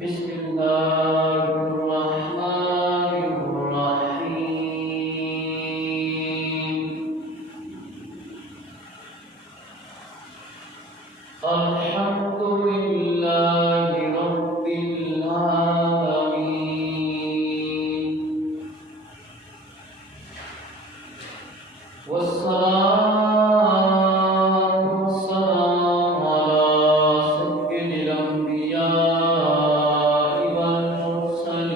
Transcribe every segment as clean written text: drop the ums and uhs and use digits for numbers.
بسم الله الرحمن الرحيم. الحمد لله رب العالمين، والصلاة والسلام على سيد الأنبياء والمرسلين،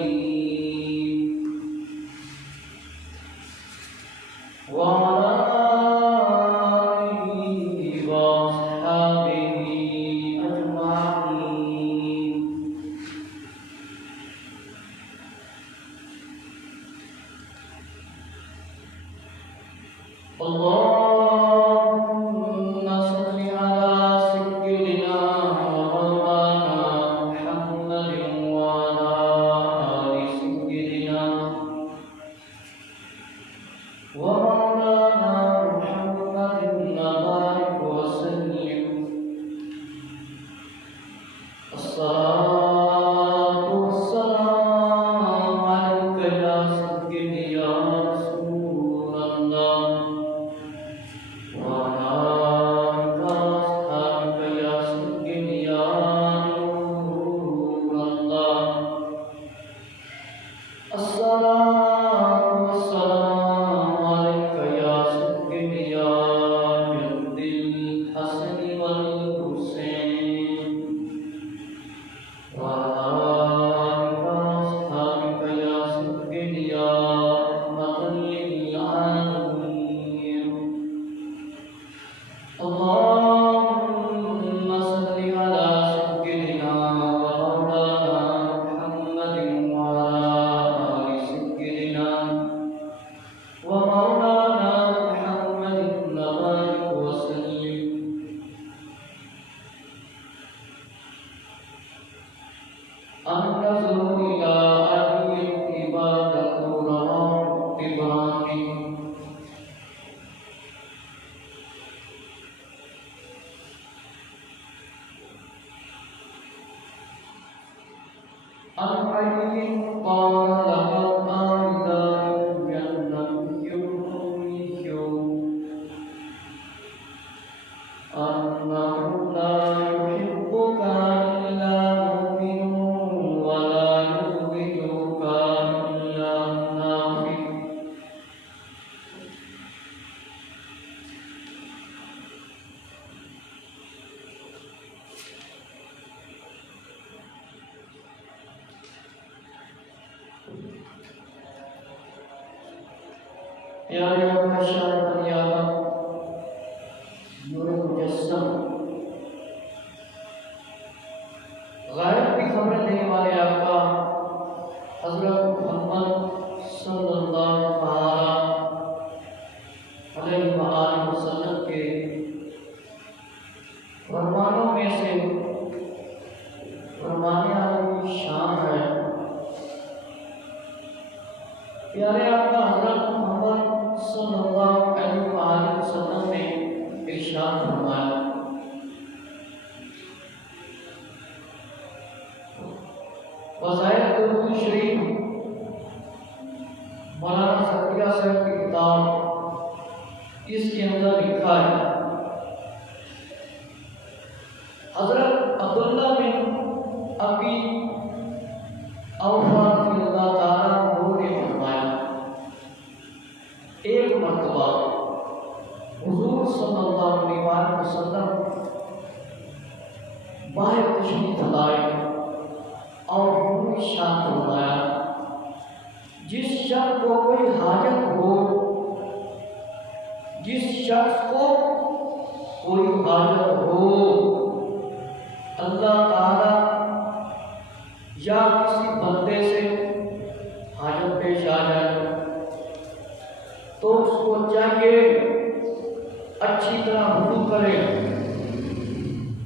وعلى آله وأصحابه أجمعين. اللهم صل على سيدنا ومولانا محمد وعلى آل سيدنا ومولانا محمد وبارك وسلم. الصلاة والسلام عليك يا سيدي يا رسول الله، وعلى آلك وأصحابك يا سيدي يا نور الله. الصلاة والسلام عليك يا سيدي يا جد الحسن والحسين، وعلى آلك وأصحابك يا سيدي يا رحمة للعالمين. اللهم صل على سيدنا ومولانا محمد وعلى آل سيدنا ومولانا محمد وبارك وسلم. النظر إلى أبي العبادة رواه إبراهيم. عن علي قال لقد آذاني النبي الأمي أنه لا يحبك إلا مؤمن ولا يبغضك إلا منافق. پیارے آقا شان بنیادہ نور مجسم غائب کی خبریں دینے والے آقا حضرت محمد صلی اللہ علیہ وآلہ وسلم کے فرمانوں میں سے فرمانے والوں کی شان ہے. پیارے آقا حضرت محمد صلی اللہ علیہ وآلہ وسلم نے ارشاد فرمایا، وظاہر درود شریف مولانا زکریا صاحب کی کتاب، اس کے اندر لکھا ہے حضرت عبداللہ بن ابی اوفا رضی اللہ تعالیٰ عنہ نے فرمایا، ایک مرتبہ حضور صلی اللہ علیہ وسلم باہر تشریف لائے اور یوں ارشاد فرمایا، جس شخص کو کوئی حاجت ہو، جس شخص کو کوئی حاجت ہو، اللہ تعالی یا کسی بندے سے حاجت پیش آ جائے تو اس کو چاہیے اچھی طرح وضو کرے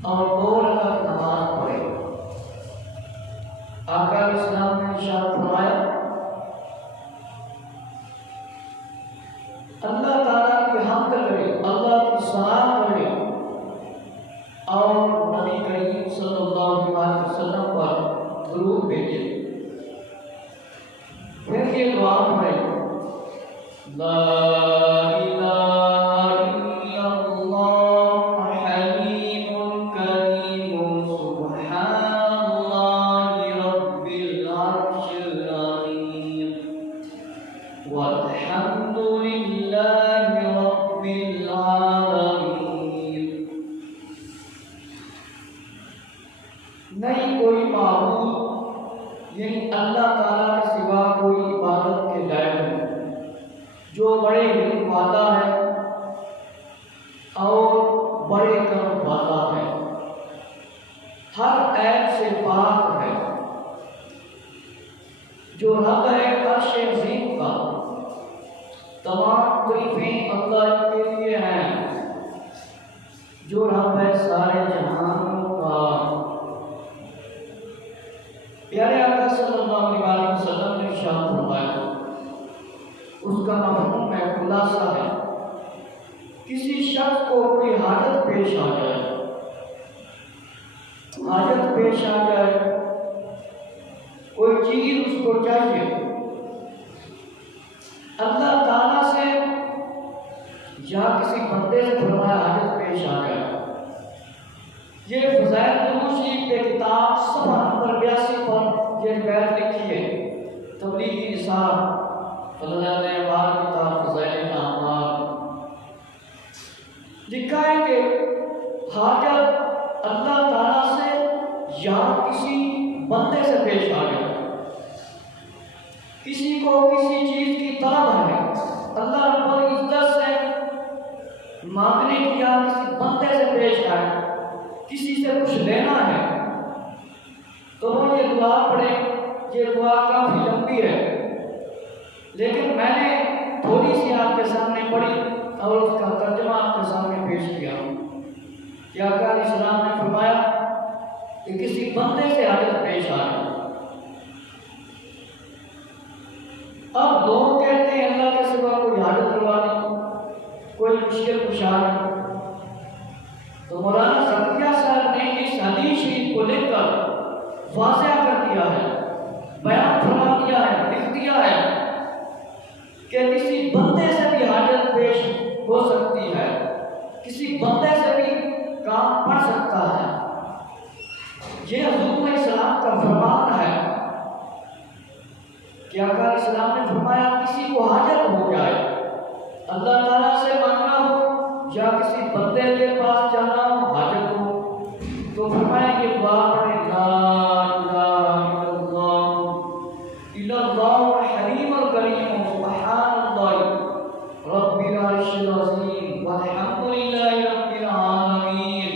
اور 2 رکعت نماز پڑھے. آقا علیہ السلام نے ارشاد فرمایا، اللہ تعالیٰ کی حمد کرے، اللہ کی ثنا کرے اور نبی کریم صلی اللہ علیہ نہیں کوئی معبود یعنی اللہ تعالیٰ کے سوا کوئی عبادت کے لائق نہیں، جو بڑے علم والا ہے اور بڑے کرم والا ہے، ہر عیب سے پاک ہے، جو رب ہے عرش عظیم کا، تمام تعریفیں اللہ کے لیے ہیں، جو رب ہے سارے جہانوں کا۔ پیارے آقا صلی اللہ علیہ وسلم نے ارشاد فرمایا، اس کا مفہوم ہے، خلاصہ ہے، کسی شخص کو کوئی حاجت پیش آ جائے، حاجت پیش آ جائے، کوئی چیز اس کو چاہیے، اللہ تعالیٰ سے یا کسی بندے سے فرمایا حاجت پیش آ جائے۔ یہ فضائل درود شریف کے کتاب صفحہ نمبر 82 پر یہ روایت لکھی ہے، تبلیغی نصاب فضائل اعمال کتاب فضائل اعمال، لکھا ہے کہ حاجت اللہ تعالیٰ سے یا کسی بندے سے پیش آ جائے، کسی کو کسی چیز کی طلب ہے، اللہ رب العزت سے مانگنے کی یا کسی بندے سے پیش آئے، کسی سے کچھ لینا ہے، تو وہ یہ دعا پڑھے۔ یہ دعا کافی لمبی ہے، لیکن میں نے تھوڑی سی آپ کے سامنے پڑھی اور اس کا ترجمہ آپ کے سامنے پیش کیا کہ آقا علیہ السلام نے فرمایا کہ کسی بندے سے حاجت پیش آئے۔ اب لوگ کہتے ہیں اللہ کے سوا کوئی حاجت روا نہیں، کوئی مشکل کشا نہیں، تو مولانا زکریا صاحب نے اس حدیث شریف کو لکھ کر واضح کر دیا ہے، بیان فرما دیا ہے، لکھ دیا ہے کہ کسی بندے سے بھی حاجت پیش ہو سکتی ہے، کسی بندے سے بھی کام پڑ سکتا ہے۔ یہ حضور علیہ السلام کا فرمان ہے کہ آقا علیہ السلام نے فرمایا کسی کو حاجت ہو جائے، اللہ تعالیٰ سے مانگنا ہو یا کسی بندے کے پاس جانا ہو، حاجت ہو، تو فرمایا یہ دعا پڑھے، لا الہ الا اللہ الحلیم الکریم سبحان اللہ رب العرش العظیم والحمد للہ رب العالمین۔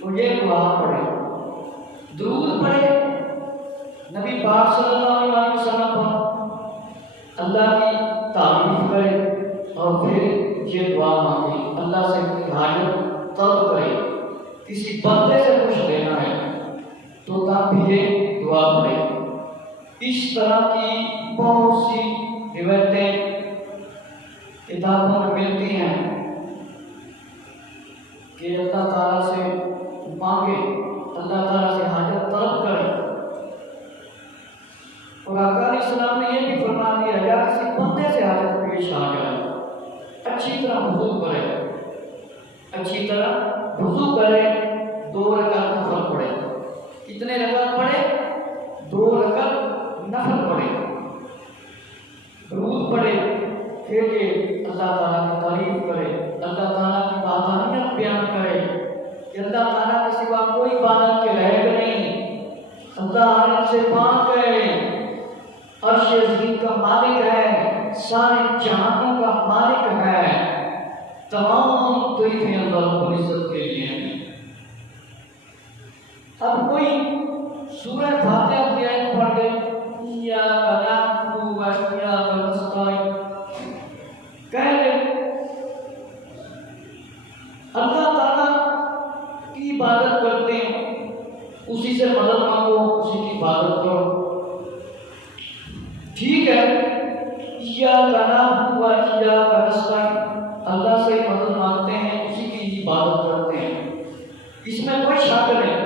تو یہ دعا پڑھے، درود پڑھے نبی پاک صلی اللہ علیہ وسلم پر، اللہ کی تعریف کرے اور پھر یہ دعا مانگے، اللہ سے کوئی حاجت طلب کرے، کسی بندے سے کچھ لینا ہے تو تب بھی یہ دعا پڑھے۔ اس طرح کی بہت سی روایتیں کتابوں میں ملتی ہیں کہ اللہ تعالیٰ سے مانگے، اللہ تعالیٰ سے حاجت طلب کرے، اور آقا علیہ السلام نے یہ بھی فرما دیا یا کسی بندے سے حاجت پیش آ جائے، اچھی طرح وضو کرے، اچھی طرح وضو کرے، 2 رکعت نفل پڑھے۔ کتنے رکعت پڑھے؟ 2 رکعت نفل پڑھے، درود پڑھے، پھر یہ اللہ تعالیٰ کی تعریف کرے، اللہ تعالیٰ کی وحدانیت بیان کرے کہ اللہ تعالیٰ کے سوا کوئی عبادت کے لائق نہیں، اللہ عالم سے پاک ہے، عرش عظیم کا مالک ہے، سارے جہانوں کا مالک ہے، تمام تعریفیں اللہ رب العزت کے لیے ہیں۔ اب کوئی سورہ فاتحہ کی آیت پڑھ گئے، ایاک نعبد و ایاک نستعین، کہہ لے اللہ تعالیٰ کی عبادت کرتے ہیں، اسی سے مدد مانگو، اسی کی عبادت کرو، ٹھیک ہے، ایاک نعبد و ایاک نستعین، اللہ سے مدد مانگتے ہیں، اسی کی عبادت کرتے ہیں، اس میں کوئی شک نہیں۔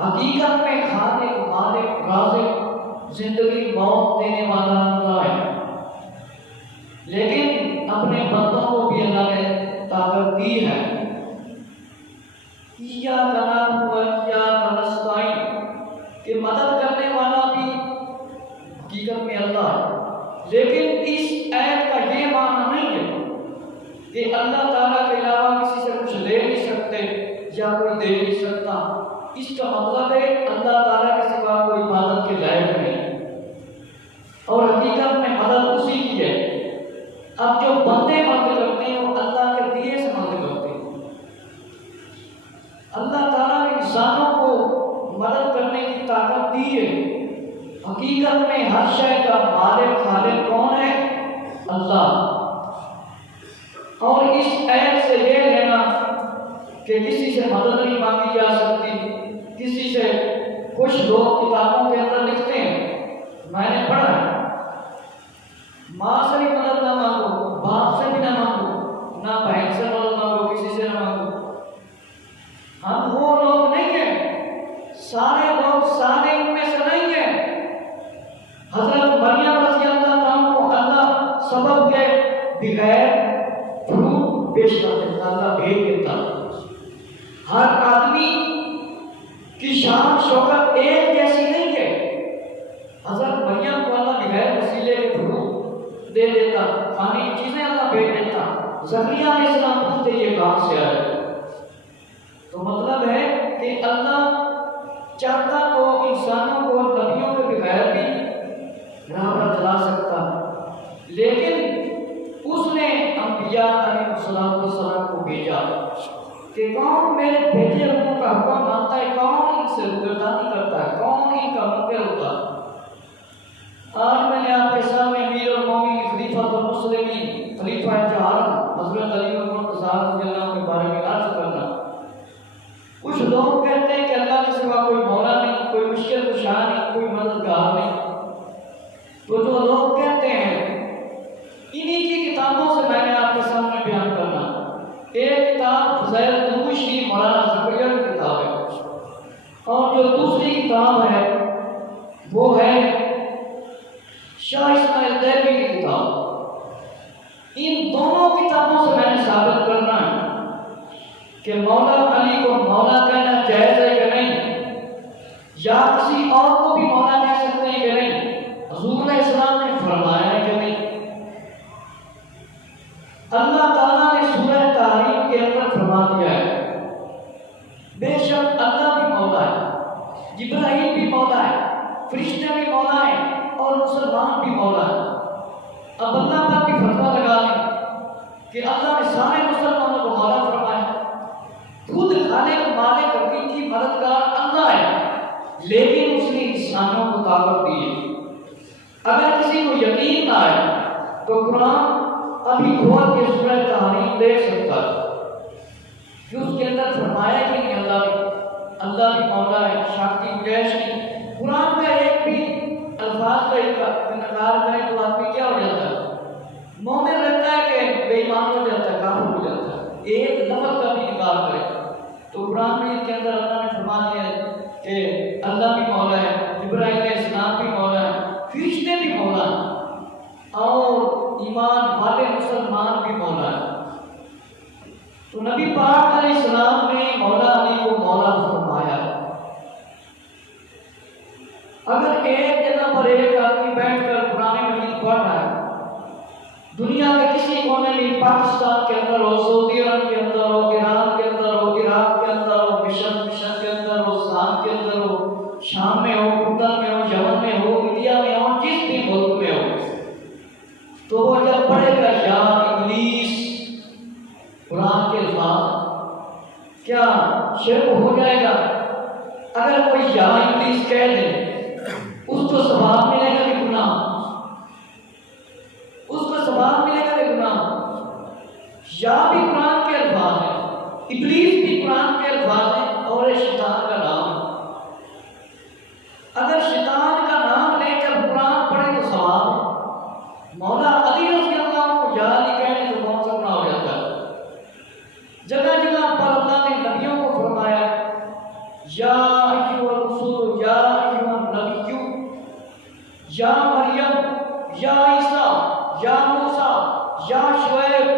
حقیقت میں خالق مالک رازق زندگی موت دینے والا اللہ ہے، لیکن اپنے بندوں کو بھی اللہ نے طاقت دی ہے۔ ایاک نعبد و ایاک نستعین کہ مدد کرنے والا بھی حقیقت میں اللہ ہے، لیکن اس آیت کا یہ معنی نہیں ہے کہ اللہ تعالیٰ کے علاوہ کسی سے کچھ لے نہیں سکتے یا کوئی دے نہیں سکتا۔ اس کا مطلب ہے اللہ تعالیٰ کے سوا کوئی عبادت کے لائق نہیں، اور حقیقت میں مدد اسی کی ہے۔ اب جو بندے مدد کرتے ہیں وہ اللہ کے دیے سے مدد کرتے ہیں۔ اللہ تعالیٰ نے انسانوں کو مدد کرنے کی طاقت دی ہے۔ حقیقت میں ہر شے کا مالک خالق کون ہے؟ اللہ۔ اور اس عیب سے یہ لینا کہ کسی سے مدد نہیں مانگی جا سکتی، کسی سے کچھ لوگ کتابوں کے اندر لکھتے ہیں، میں نے پڑھا ہے، ماں سے بھی مدد نہ مانگو، باپ سے بھی نہ مانگو، نہ بہن سے مدد مانگو، کسی سے نہ مانگو۔ ہم وہ لوگ نہیں ہیں، سارے لوگ سارے ان میں سے نہیں ہیں۔ حضرت مریم رضی اللہ عنہ کو اللہ سبب کے بغیر فروٹ پیش کر دیتا، اللہ بھیج دیتا۔ ہر آدمی کی شان شوکت ایک جیسی نہیں ہے۔ حضرت مریم کو اللہ بغیر وسیلے کے فروٹ دے دیتا، کھانے کی چیزیں اللہ بھیج دیتا۔ زکریا علیہ السلام پوچھتے یہ کہاں سے آئے؟ تو مطلب ہے کہ اللہ چاہتا تو انسانوں کو نبیوں کے بغیر بھی راہ پر چلا سکتا، لیکن اس نے انبیاء علیہ السلام کو بھیجا کہ کون میرے بھیجے ہوں کا حکم مانتا ہے، کون ان سے روگردانی کرتا ہے، کون ان کا منکر ہوتا ہے۔ آج میں نے آپ کے سامنے امیر المومنین خلیفۃ المسلمین خلیفہ جہان حضرت علی المرتضیٰ رضی اللہ عنہ کے بارے میں عرض کرنا۔ کچھ لوگ کہتے ہیں کہ اللہ کے سوا کوئی مولا نہیں، کوئی مشکل کشا نہیں، کوئی مددگار نہیں۔ تو جو لوگ کہتے ہیں انہی کی کتابوں سے میں نے آپ کے سامنے بیان کرنا۔ ایک کتاب فضائل النبوی شریف مولانا زکریا کی کتاب ہے، اور جو دوسری کتاب ہے وہ ہے شاہ اسماعیل دہلوی کی کتاب۔ ان دونوں کتابوں سے میں نے ثابت کرنا ہے کہ مولا علی کو مولا کہنا جائز ہے کہ نہیں، یا کسی اور کو بھی مولا کہہ سکتے ہیں کہ نہیں، حضور علیہ السلام نے فرمایا ہے کہ نہیں۔ اللہ تعالیٰ نے سورہ تحریم کے اندر فرما دیا ہے بے شک اللہ بھی مولا ہے، جبرائیل بھی مولا ہے، فرشتے بھی مولا ہے، اور مسلمان بھی مولا ہے۔ اب اللہ پر بھی فتویٰ لگا لیں کہ اللہ نے سارے مسلمانوں کو مولا فرمایا۔ خود خالق مالک حقیقی مددگار اللہ ہے، لیکن اس نے انسانوں کو طاقت دی ہے۔ اگر کسی کو یقین نہ آئے تو قرآن ابھی کھول کے سورہ تحریم دیکھ سکتا ہے کہ اس کے اندر فرمایا کہ نہیں اللہ بھی مولا ہے، شک کی گنجائش نہیں۔ قرآن کا ایک بھی الفاظ کا انکار کرے تو آدمی کیا ہو جاتا ہے؟ مومن رہتا ہے کہ بے ایمان ہو جاتا ہے، کافر ہو جاتا ہے، ایک لفظ کا بھی انکار کرے۔ تو قرآن میں کے اندر اللہ نے فرما دیا ہے کہ اللہ بھی مولا ہے، جبرائیل علیہ السلام بھی مولا ہے، فرشتے بھی مولا ہیں، اور ایمان والے مسلمان بھی مولا ہے۔ تو نبی پاک علیہ السلام نے مولا علی کو مولا فرمایا۔ اگر ایک جگہ پر ایک آدمی بیٹھ کر قرآن مجید پڑھ رہا ہے، دنیا کے کسی کونے میں، پاکستان کے اندر ہو، سعودی عرب کے اندر ہو، ایران کے اندر ہو، عراق کے اندر ہو، مشن کے اندر ہو، شام کے اندر ہو، شام میں ہو، اردن میں ہو، یمن میں ہو، انڈیا میں ہو، جس بھی ملک میں ہو، تو وہ جب پڑھے گا یا ابلیس قرآن کے الفاظ، کیا شرک ہو جائے گا؟ اگر کوئی یا ابلیس کہہ دے اس کو ثواب ملے گا کہ گناہ؟ اس کو ثواب ملے گا کہ گناہ؟ یا بھی قرآن کے الفاظ ہیں، ابلیس بھی قرآن کے الفاظ ہیں، اور شیطان کا نام ہے۔ اگر شیطان کا نام لے جب قرآن پڑھے تو ثواب ہے۔ مولا علی رضی اللہ عنہ کو یا علی کہنے تو کون سا گناہ ہو جاتا ہے؟ جگہ جگہ پر اللہ نے نبیوں کو فرمایا یا ایھا الرسول یا ایھا النبی یا مریم یا عیسیٰ یا موسیٰ یا شعیب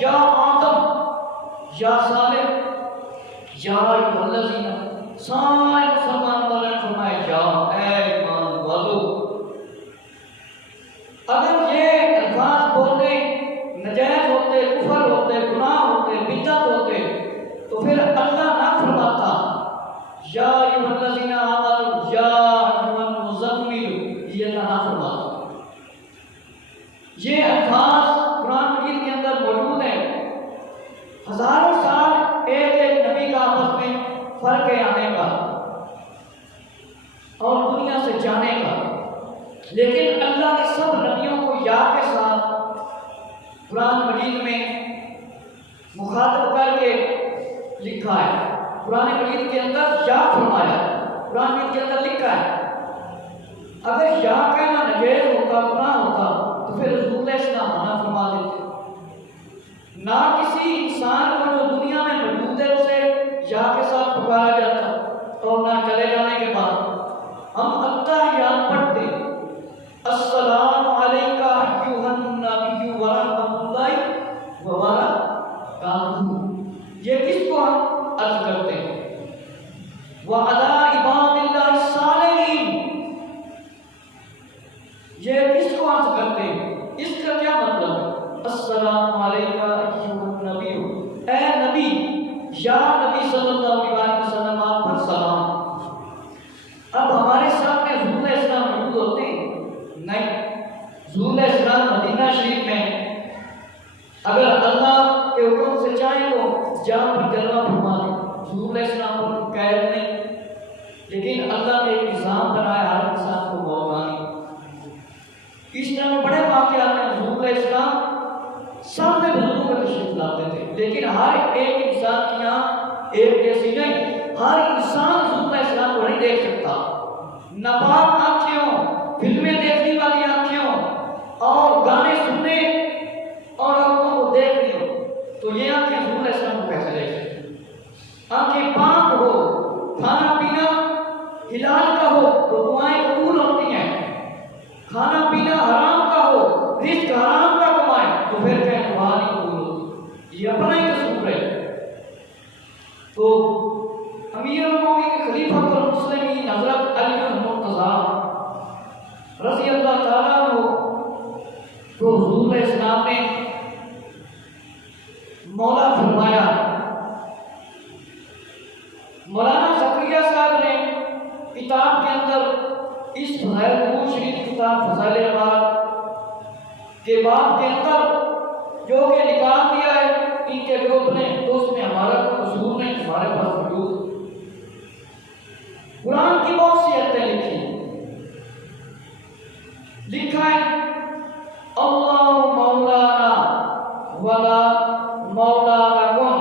یا آدم یا صالح یا ایھا الذین، سارے مسلمان والے نے فرمایا یا اے ایمان والو۔ اگر یہ الفاظ بولتے نجائز ہوتے، کفر ہوتے، گناہ ہوتے، بدعت ہوتے، تو پھر اللہ نہ فرماتا یا لکھا ہے، قرآن مجید کے اندر یا فرمایا ہے، قرآن مجید کے اندر لکھا ہے۔ اگر یا کہنا نجائز ہوتا، گناہ ہوتا، تو پھر رسول علیہ السلام منع فرما دیتے۔ نہ کسی انسان کو جو دنیا میں موجود ہے اسے یا کے ساتھ پکارا جاتا، اور نہ چلے جانے کے بعد ہم التحیات پڑھتے، السلام علیکہ ایھا النبی ورحمۃ اللہ وبرکاتہ، یہ کس کو ہم عرض کرتے ہیں؟ وعلی عباد اللہ الصالحین، یہ کس کو عرض کرتے ہیں؟ اس کا کیا مطلب ہے؟ السلام علیکہ ایھا النبی، اے نبی، یا نبی صلی اللہ علیہ وسلم آپ پر سلام۔ اب ہمارے سامنے حضور علیہ السلام موجود ہوتے ہیں؟ نہیں، حضور علیہ السلام مدینہ شریف میں، اگر اللہ کے حکم سے چاہیں تو جہاں پر کلمہ فرما دیں، حضور علیہ السلام پر قید نہیں، لیکن اللہ نے ایک نظام بنایا ہر انسان کو موت آنی۔ اس طرح میں بڑے واقعات ہیں، حضور علیہ السلام سامنے بزرگوں کا تشریف لاتے تھے، لیکن ہر ایک انسان کی آنکھ ایک جیسی نہیں، ہر انسان حضور علیہ السلام کو نہیں دیکھ سکتا۔ ناپاک آنکھیں ہوں، فلمیں دیکھنے والی آنکھیں ہوں، اور گانے سننے اور عورتوں کو دیکھنی ہو، تو یہ آنکھیں حضور علیہ السلام کو کیسے دیکھ سکتی؟ آنکھیں پاک ہو، کھانا پینا حلال کا ہو تو دعائیں قبول ہوتی ہیں، کھانا پینا حرام کا ہو، رزق حرام کا کمائے تو پھر کہیں دعا نہیں قبول ہوتی، یہ اپنا ہی قصور ہے۔ تو امیر المومنین خلیفۃ المسلمین حضرت علی المرتضیٰ رضی اللہ تعالیٰ عنہ کو حضور علیہ السلام نے مولا فرمایا۔ مولانا زکریا صاحب نے کتاب کے اندر اس فضائل قبول شریف کتاب فضائل اعمال کے باب کے اندر جو کہ نکال دیا ہے ان کے گروپ نے، تو اس میں ہمارا کوئی قصور نہیں، ہمارے پاس موجود قرآن کی بہت سی آیتیں لکھا ہے، اللہ مولانا ولا مولا لکم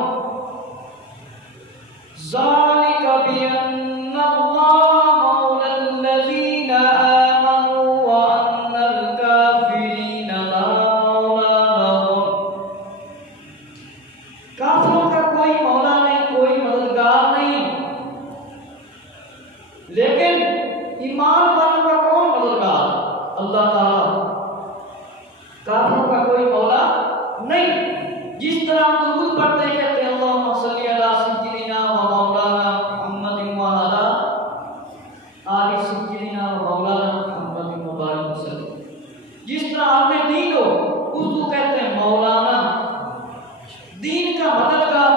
ذالک بأن اللہ مولا الذین آمنوا وأن الکافرین لا مولا لهم۔ کافروں کا کوئی مولا نہیں، کوئی مددگار نہیں، لیکن ایمان والوں کا کون مددگار؟ اللہ تعالیٰ۔ کافروں کا کوئی مولا نہیں۔ جس طرح ہم درود پڑھتے ہیں، کہتے ہیں اللہم صلی علی سیدنا و مولانا محمد وعلی آل سیدنا و مولانا محمد مبارک وسلم۔ جس طرح ہمیں دین ہو، اردو کہتے ہیں مولانا، دین کا مددگار،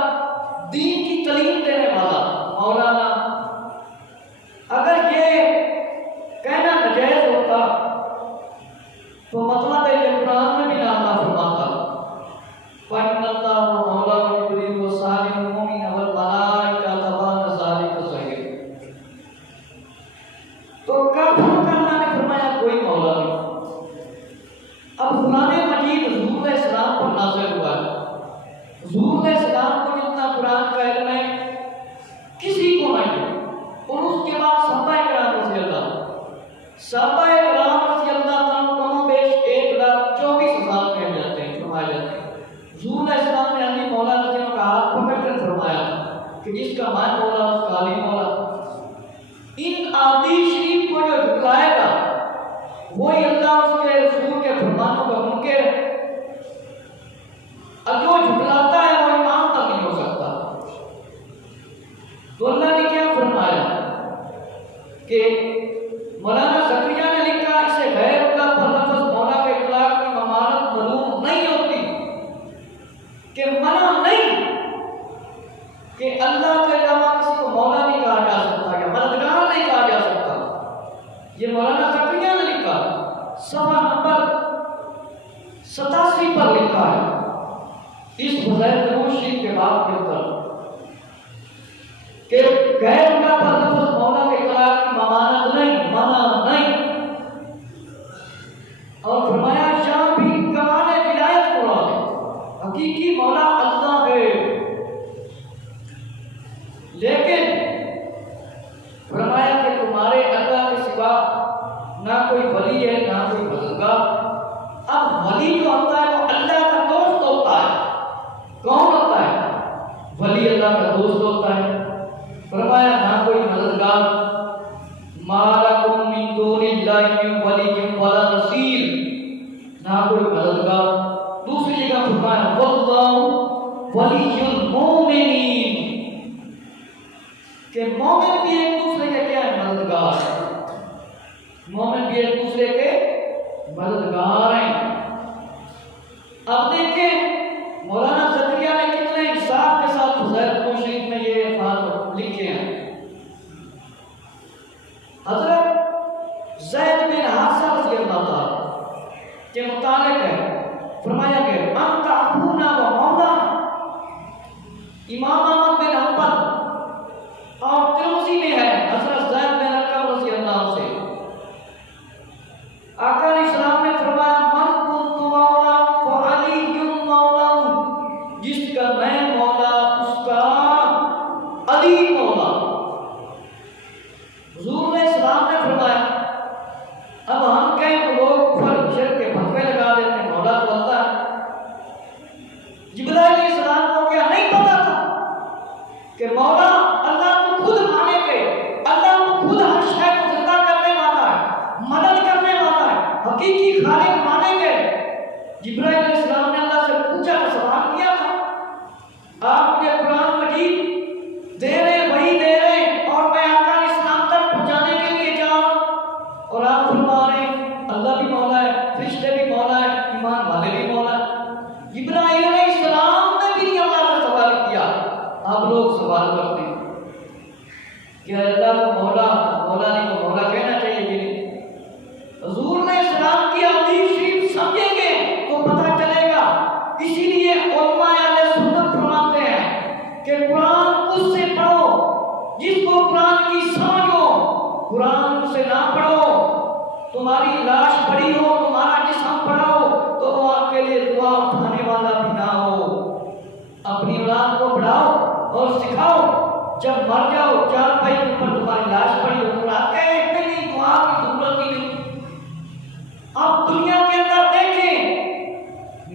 دین کی تعلیم دینے والا مولانا۔ اگر یہ کہنا نجائز ہوتا تو مطلب ہے کہ قرآن میں بھی اللہ فرماتا فَإِنَّ اللَّهَ مَوْلَا جِبْرِيلَ وَصَالِحُ الْمُؤْمِنِينَ وَالْمَلَائِكَةُ تَبَارَكَ ذَلِكَ ظَهِيرٌ۔ تو کافروں کا اللہ نے فرمایا کوئی مولا نہیں۔ اب قرآن مجید حضور علیہ السلام پر نازل ہوا ہے، حضور علیہ السلام کو جتنا قرآن کا علم ہے کسی کو نہیں ہے، اور اس کے بعد صحابہ کرام رضی اللہ عنہ کم و بیش 1,24,000 کہہ جاتے ہیں، فرمائے جاتے ہیں۔ حضور علیہ السلام نے علی مولا رضی اللہ کا ہاتھ پکڑ کر فرمایا کہ جس کا میں مولا اس کا علی مولا۔ ان احادیث شریف کو جو جھٹلائے گا وہی اللہ اس کے رسول کے فرمانوں کا منکر ہے، اور جو جھٹلاتا ہے وہ ایمان تک نہیں ہو سکتا۔ تو اللہ نے کیا فرمایا کہ مولانا زکریا نے لکھا اسے غیر اللہ پر لفظ مولا کے اطلاق کی ممانت معلوم نہیں ہوتی، کہ منع نہیں کہ اللہ کے علاوہ کسی کو مولا نہیں کہا جا سکتا یا مددگار نہیں کہا جا سکتا۔ یہ مولانا زکریا نے لکھا، صفحہ نمبر 87 پر لکھا ہے اس فضائل قبول شریف کے باب کے اندر کہ غیر اللہ پر لفظ مولا کے اطلاق کی ممانت نہیں، منع نہیں، اور فرمایا جہاں بھی کمال ولایت مراد ہے، حقیقی مولا اللہ ہے۔ کہ مومن بھی ایک دوسرے کے کیا ہے؟ مددگار ہیں۔ مومن بھی ایک دوسرے کے مددگار ہیں۔ اب دیکھیں مولانا زکریا نے کتنے انصاف کے ساتھ حضرت کو شریف میں یہ الفاظ لکھے ہیں۔ حضرت زید بن حارثہ رضی اللہ تعالیٰ کے متعلق ہے، فرمایا کہ انت ابونا و مولانا۔ امام احمد بن حنبل اور ترمذی میں ہے حضرت زید بن ارقم رضی اللہ عنہ سے، آقا علیہ السلام نے فرمایا من کنت مولا فعلی مولا، جس کا میں مولا اس کا علی مولا۔ حضور نے السلام نے فرمایا اب ہم کہیں تو لوگ کفر شرک کے فتوے لگا دیتے ہیں مولا تو اللہ ہے۔ جبرائیل علیہ السلام کو کیا نہیں پتا تھا کہ مولا اللہ کو خود مانے گے، اللہ کو خود ہر شے کو زندہ کرنے والا ہے، مدد کرنے والا ہے، حقیقی خالق مانے گے۔ جبرائیل علیہ السلام نے اللہ سے پوچھا تو سوال کیا تھا، آپ مجھے قرآن مجید دے رہے وہی دے رہے اور میں آقا علیہ السلام تک پہنچانے کے لیے جاؤں، اور آپ فرما رہے ہیں اللہ بھی مولا ہے، فرشتے بھی مولا ہے، ایمان والے بھی مولا ہے۔ جبرائیل علیہ السلام نے بھی اللہ سے سوال کیا۔ آپ لوگ سوال کرتے ہیں کہ اللہ کو مولا نہیں کو مولا کہنا چاہیے کہ نہیں؟ حضور نے اسلام کی حدیث شریف سمجھیں گے تو پتہ چلے گا۔ اسی لیے علماء اہل سنت فرماتے ہیں کہ قرآن اس سے پڑھو جس کو قرآن کی سمجھ ہو، قرآن سے نہ پڑھو۔ تمہاری لاش پڑی ہو، تمہارا جسم پڑا ہو تو وہ آپ کے لیے دعا اٹھانے والا بھی نہ ہو۔ اپنی اولاد کو پڑھاؤ اور سکھاؤ، جب مر جاؤ چار پائی کے اوپر تمہاری لاش پڑی ہو تو آپ کہیں نہیں دعا کی ضرورت ہی نہیں۔ اب دنیا کے اندر دیکھیں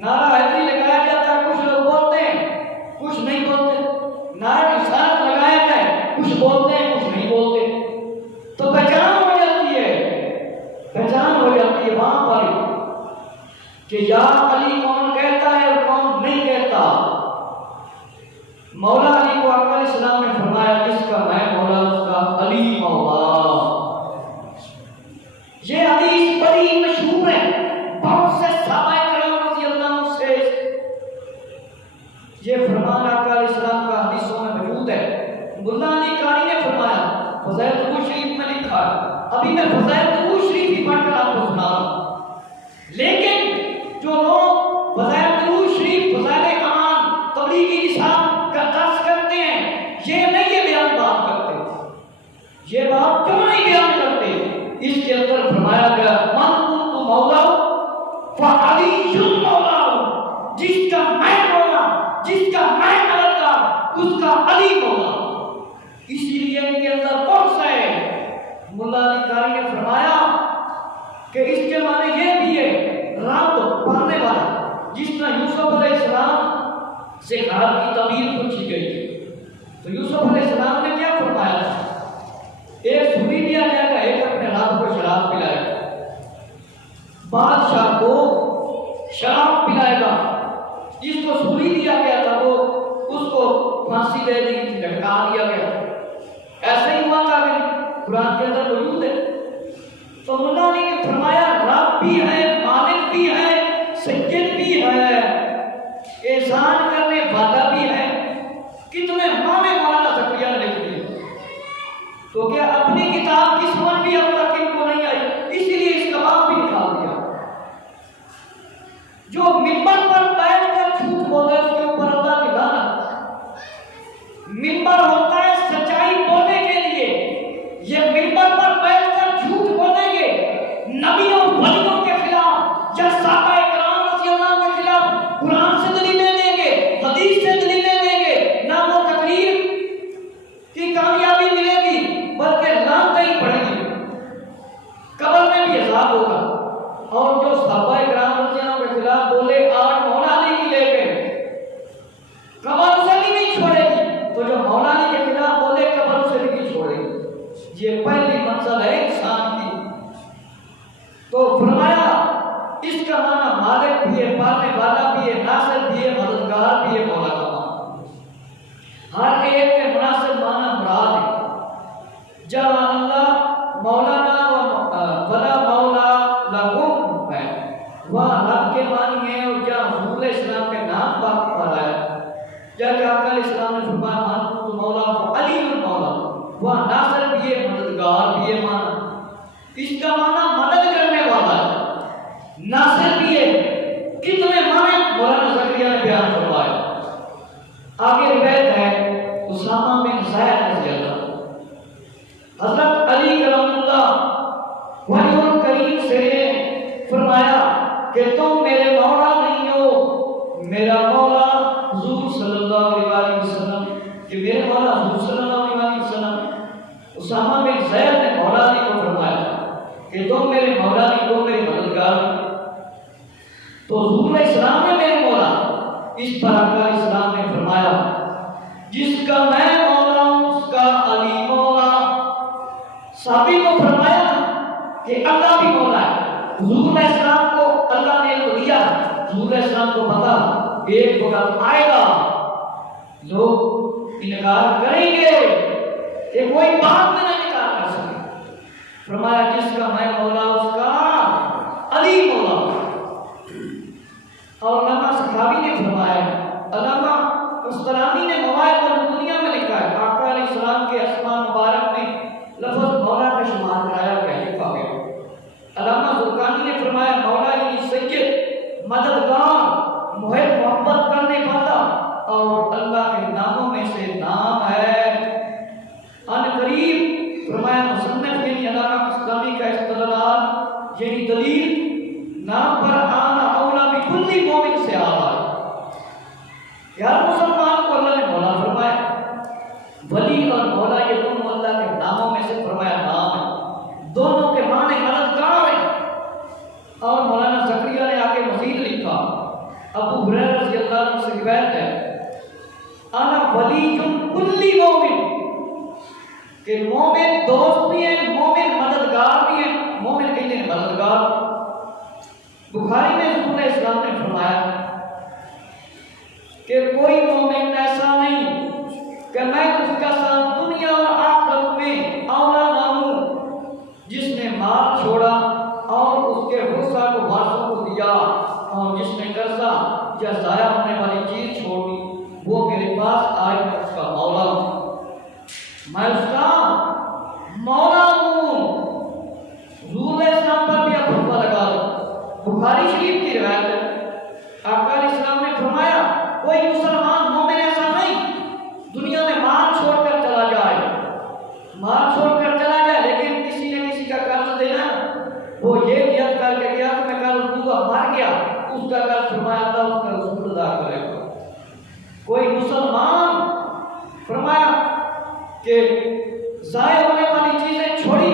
نعرہ حیدری لگایا جاتا ہے، کچھ لوگ بولتے ہیں کچھ نہیں بولتے، نعرہ رسالت لگایا جائے کچھ بولتے ہیں کچھ نہیں بولتے، تو پہچان ہو جاتی ہے، پہچان ہو جاتی ہے وہاں پر کہ یا علی کون کہتا ہے اور کون نہیں کہتا۔ مولا علی کو آقا علیہ السلام نے فرمایا جس کا میں مولا اس کا علی مولا۔ یہ حدیث بڑی مشہور ہے، بہت سے صحابہ کرام رضی اللہ عنہ سے یہ فرمان آقا علیہ السلام کا حدیثوں میں موجود ہے۔ ملا علی قاری نے فرمایا فضائل نبوت شریف میں لکھا ہے، ابھی میں فضائل نبوت شریف ہی پڑھ کر آپ کو سنا رہا ہوں، لیکن جو لوگ فضائل نبوت شریف فضائل اعمال تبلیغی نصاب کا درس کرتے ہیں یہ نہیں یہ بیان بات کرتے، یہ بات کیوں نہیں بیان کرتے؟ اس کے اندر فرمایا گیا من کنت مولا فعلی مولا، جس کا میں مولا، جس کا میں مددگار اس کا علی مولا۔ اسی لیے ان کے اندر کون سا ہے؟ ملا علی قاری نے فرمایا کہ اس کے معنی یہ بھی ہے رب پڑھنے والا، جس طرح یوسف علیہ السلام سے خواب کی تعبیر پوچھی گئی تھی تو یوسف علیہ السلام نے کیا فرمایا تھا؟ ایک سوری دیا جائے گا، ایک اپنے رب کو شراب پلائے گا، بادشاہ کو شراب پلائے گا، جس کو سوری دیا گیا تھا وہ اس کو پھانسی دے دی، لٹکا دیا گیا۔ ایسے ہی ہوا تھا کہ قرآن کے اندر موجود ہے۔ تو ملا علی نے فرمایا رب بھی ہے، مالک بھی ہے، سید بھی ہے، احسان کرنے والا بھی ہے۔ کتنے معنی مولانا زکریا نے لکھ دیے، تو کیا اپنی کتاب کی سمجھ بھی اب تک ان کو نہیں آئی، اسی لیے اس کا باب بھی نکال دیا۔ جو منبر پر بیٹھ کر جھوٹ بولے اس کے اوپر اللہ کی لعنت۔ منبر ہوتا ہے سچائی بولنے کے لیے، یہ منبر پر بیٹھ کر جھوٹ بولیں گے نبیوں ولیوں کے خلاف یا صحابہ کرام رضی اللہ عنہ کے خلاف، قرآن سے دلیلیں دیں گے، حدیث سے دلیلیں دیں گے، نہ وہ تقریر کی کامیابی ملے گی بلکہ لعنتیں ہی پڑیں گی، قبر میں بھی عذاب ہوگا۔ اور جو صحابہ کرام رضی اللہ عنہ کے خلاف بولے آج مولا علی کی لے کے قبر اسے بھی نہیں چھوڑے گی، تو جو مولا علی کے خلاف بولے قبر اسے بھی نہیں چھوڑے گی۔ یہ پہلی منزل ہے انسان کی۔ تو فرمایا اس کا معنی مالک بھی ہے، پالنے والا بھی ہے، ناصر بھی ہے، مددگار بھی ہے، مولا کا معنی۔ ہر ایک کے مناسب معنی مراد ہے۔ اس کا معنی مدد کرنے والا ہے، ناصر بھی ہے۔ کتنے معنی مولانا زکریا نے بیان فرمائے۔ آگے روایت ہے اسامہ بن زید رضی اللہ، حضرت علی کرم اللہ وجہ الکریم سے فرمایا کہ تم میرے مولا نہیں ہو، میرا مولا حضور صلی اللہ علیہ وسلم، کہ میرے مولا حضور صلی اللہ علیہ وسلم اسامہ بن زید نے مولا علی کو فرمایا کہ تم میرے مولا نہیں، تم میرے مددگار۔ تو حضور اسلام نے میرے مولا، اس پر آقا اسلام نے فرمایا جس کا میں مولا ہوں اس کا علی مولا۔ صحابی کو فرمایا کہ اللہ بھی مولا ہے۔ حضور اسلام کو اللہ نے علم دیا، حضور اسلام کو پتا ایک وقت آئے گا لوگ انکار کریں گے کہ کوئی بات میں نہ انکار کر سکے۔ فرمایا جس کا میں مولا اس کا علی مولا۔ اور علامہ صحابی نے فرمایا، علامہ قسطلانی نے موائد الدنیا میں لکھا ہے، آقا علیہ السلام کے اسماء مبارک میں لفظ مولا کا شمار کرایا گیا، لکھا گیا۔ علامہ زرقانی نے فرمایا مولا یعنی سید، مددگار، محب، محبت کرنے والا، اور اللہ کے ناموں میں سے نام ہے ان قریب۔ فرمایا مصنف یعنی علامہ قسطلانی کا استدلال یعنی دلیل نام پر آنا اولا بکلی مومن سے آ رہا ہے۔ یار مسلمان کو اللہ نے مولا فرمایا، ولی اور مولا یہ دونوں اللہ کے ناموں میں سے فرمایا نام ہے، دونوں کے معنی مددگار ہیں۔ اور مولانا زکریا نے آگے مزید لکھا، ابو ہریرہ رضی اللہ عنہ سے روایت ہے انا ولی کلی مومن، کہ مومن دوست بھی ہیں، مومن مددگار بھی ہیں، مومن کہتے ہیں مددگار۔ بخاری میں رسول اسلام نے فرمایا کہ کوئی مومن ایسا نہیں کہ میں اس کا ساتھ دنیا اور آخرت میں اولا نہ ہوں، جس نے مال چھوڑا اور اس کے غصہ کو وارثوں کو دیا، اور جس نے قرضہ یا ضائع ہونے والی چیز چھوڑی وہ میرے پاس آئے، میں اس کا مولا ہوں، میں اس کا مولا ہوں۔ حضور اسلام پر بھی اب لگا دو۔ بخاری شریف کی روایت ہے، آقا علیہ السلام نے فرمایا کوئی مسلمان مومن ایسا نہیں دنیا میں مال چھوڑ کر چلا جائے، مال چھوڑ کر چلا جائے لیکن کسی نے کسی کا قرض دینا، وہ یہ نیت کر کے گیا کہ میں کل دوسرا مر گیا، اس کا قرض فرمایا اللہ اس کا رسول ادا کرے گا۔ کوئی مسلمان فرمایا کہ ضائع ہونے والی چیزیں چھوڑی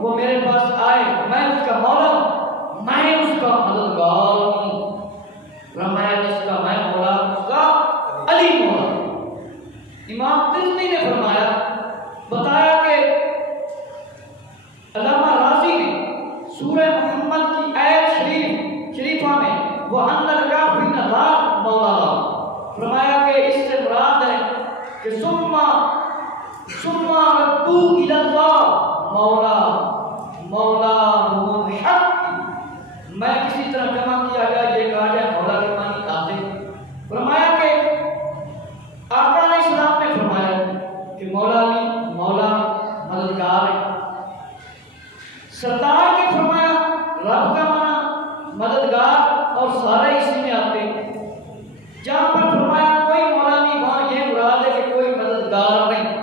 وہ میرے پاس آئے، میں اس کا مولا ہوں، میں اس کا مددگار ہوں۔ فرمایا جس کا میں مولا اس کا علی مولا۔ امام ترمذی نے فرمایا، بتایا کہ علامہ راضی نے سورہ محمد کی آیت شریفہ میں وَأَنَّ الْكَافِرِينَ لَا مَوْلَىٰ لَهُمْ، فرمایا کہ اس سے مراد ہے کہ ثُمَّ رَدُّوا إِلَى اللَّهِ مولاهم الْحَقِّ۔ میں کسی طرح جمع کیا جائے یہ کہا جائے مولا کے معنی آتے، فرمایا کہ آقا علیہ السلام نے فرمایا کہ مولا علی مولا مددگار ہے۔ سردار کے فرمایا رب کا معنی مددگار اور سارے اسی میں آتے ہیں۔ جہاں پر فرمایا کوئی مولا نہیں وہاں یہ مراد ہے کہ کوئی مددگار نہیں۔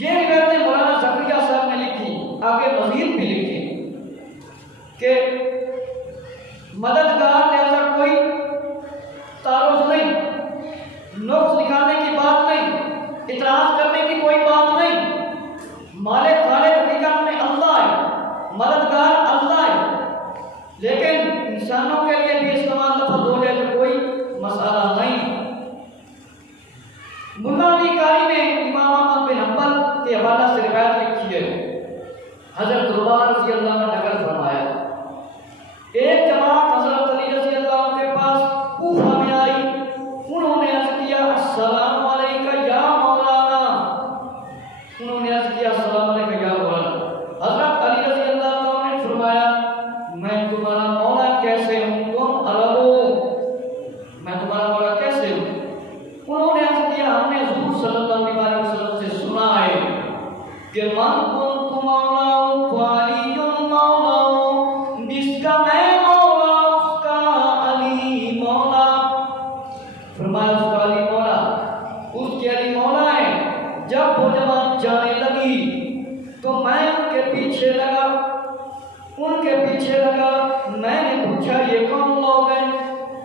یہ روایتیں مولانا زکریا صاحب نے لکھی، آگے مزید بھی لکھی کہ مددگار جیسا کوئی تعارف نہیں، نقص دکھانے کی بات نہیں، اعتراض کرنے کی کوئی بات نہیں۔ مالک خالق حقیقت میں اللہ ہے، مددگار اللہ ہے، لیکن انسانوں کے لیے بھی استعمال لفظ ہو جائے تو کوئی مسئلہ نہیں۔ ملا علی قاری نے امام احمد بن حنبل کے حوالہ سے روایت لکھی ہے، حضرت عمر رضی اللہ عنہ نے نقل فرمایا ایک جماعت حضرت علی رضی اللہ عنہ کے پاس کوفہ میں آئی، انہوں نے عرض کیا السلام علیکہ یا مولانا، انہوں نے عرض کیا السلام علیکہ یا مولانا۔ حضرت علی رضی اللہ عنہ نے فرمایا میں تمہارا مولا کیسے ہوں، تم عرب ہو، میں تمہارا مولا کیسے ہوں؟ انہوں نے عرض کیا ہم نے حضور صلی اللہ علیہ وسلم سے سنا ہے کہ من کنت مولا جب وہ جماعت جانے لگی تو میں ان کے پیچھے لگا، میں نے پوچھا یہ کون لوگ ہیں؟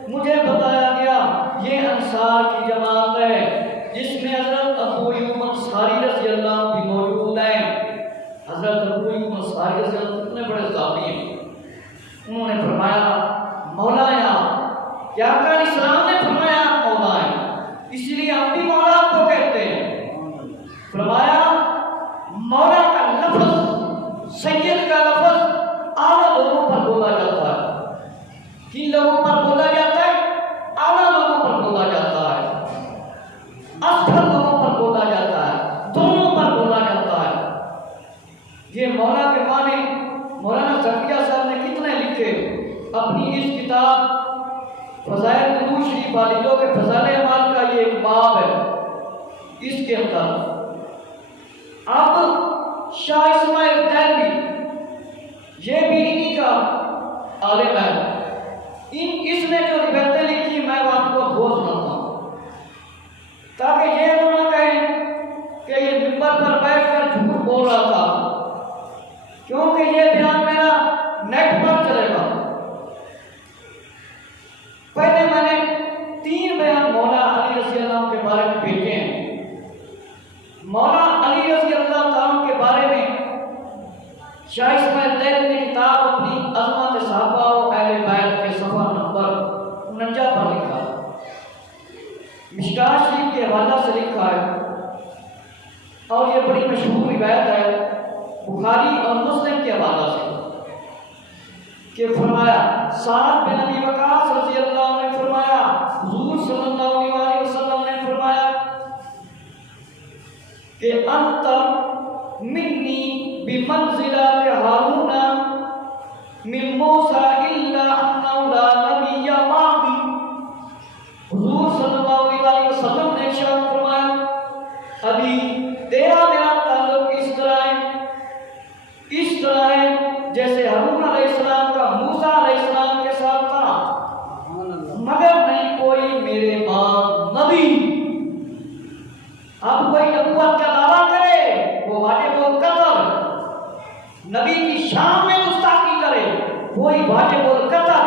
مجھے بتایا گیا یہ انصار کی جماعت ہے جس میں حضرت ابو ایوب انصاری رضی اللہ عنہ بھی موجود ہیں۔ حضرت ابو ایوب انصاری رضی اللہ عنہ اتنے بڑے صحابی ہیں، انہوں نے فرمایا مولانا، کیا آقا علیہ السلام نے فرمایا مولا ہے، اس لیے ہم بھی مولا کو کہتے ہیں۔ فرمایا مولا کا لفظ، سید کا لفظ اعلیٰ لوگوں پر بولا جاتا ہے۔ کن لوگوں پر بولا جاتا ہے؟ اعلیٰ لوگوں پر بولا جاتا ہے، اسفل لوگوں پر بولا جاتا ہے، دونوں پر بولا جاتا ہے۔ یہ مولا کے معنی مولانا زکریا صاحب نے کتنے لکھے اپنی اس کتاب فضائل درود شریف والی، جو کہ فضائل اعمال کا یہ ایک باب ہے، اس کے اندر اب شاہ اسماعیل دہلوی یہ بھی انہی کا عالم ہے، اس نے جو روایتیں لکھی میں آپ کو بہت سناتا ہوں تاکہ یہ نہ کہیں کہ یہ منبر پر بیٹھ کر جھوٹ بول رہا تھا، کیونکہ یہ بیان میرا نیٹ پر چلے گا۔ پہلے میں نے 3 بیان مولا علی رضی اللہ عنہ کے بارے میں بھیجے ہیں۔ مولا علی رضی اللہ عنہ کے بارے میں شاہ اسماعیل دہلوی نے کتاب اپنی عظمت صحابہ و اہل بیت کے صفحہ نمبر 49 پر لکھا، مشکوٰۃ شریف کے حوالہ سے لکھا ہے، اور یہ بڑی مشہور روایت ہے بخاری اور مسلم کے حوالہ سے، کہ فرمایا سعد بن ابی وقاص رضی اللہ عنہ نے فرمایا، حضور صلی اللہ علیہ وسلم نے فرمایا کہ انت منی بمنزلۃ ہارون من موسیٰ الا انہ لا نبی بعدی۔ حضور صلی اللہ علیہ وسلم نے ارشاد فرمایا علی تیرا میرا تعلق اس طرح ہے جیسے ہارون علیہ السلام کا موسیٰ علیہ السلام کے ساتھ تھا، مگر نہیں کوئی میرے بعد نبی۔ اب کوئی نبوت کا دعویٰ کرے وہ واجب القتل، نبی کی شان میں گستاخی کرے وہی واجب القتل،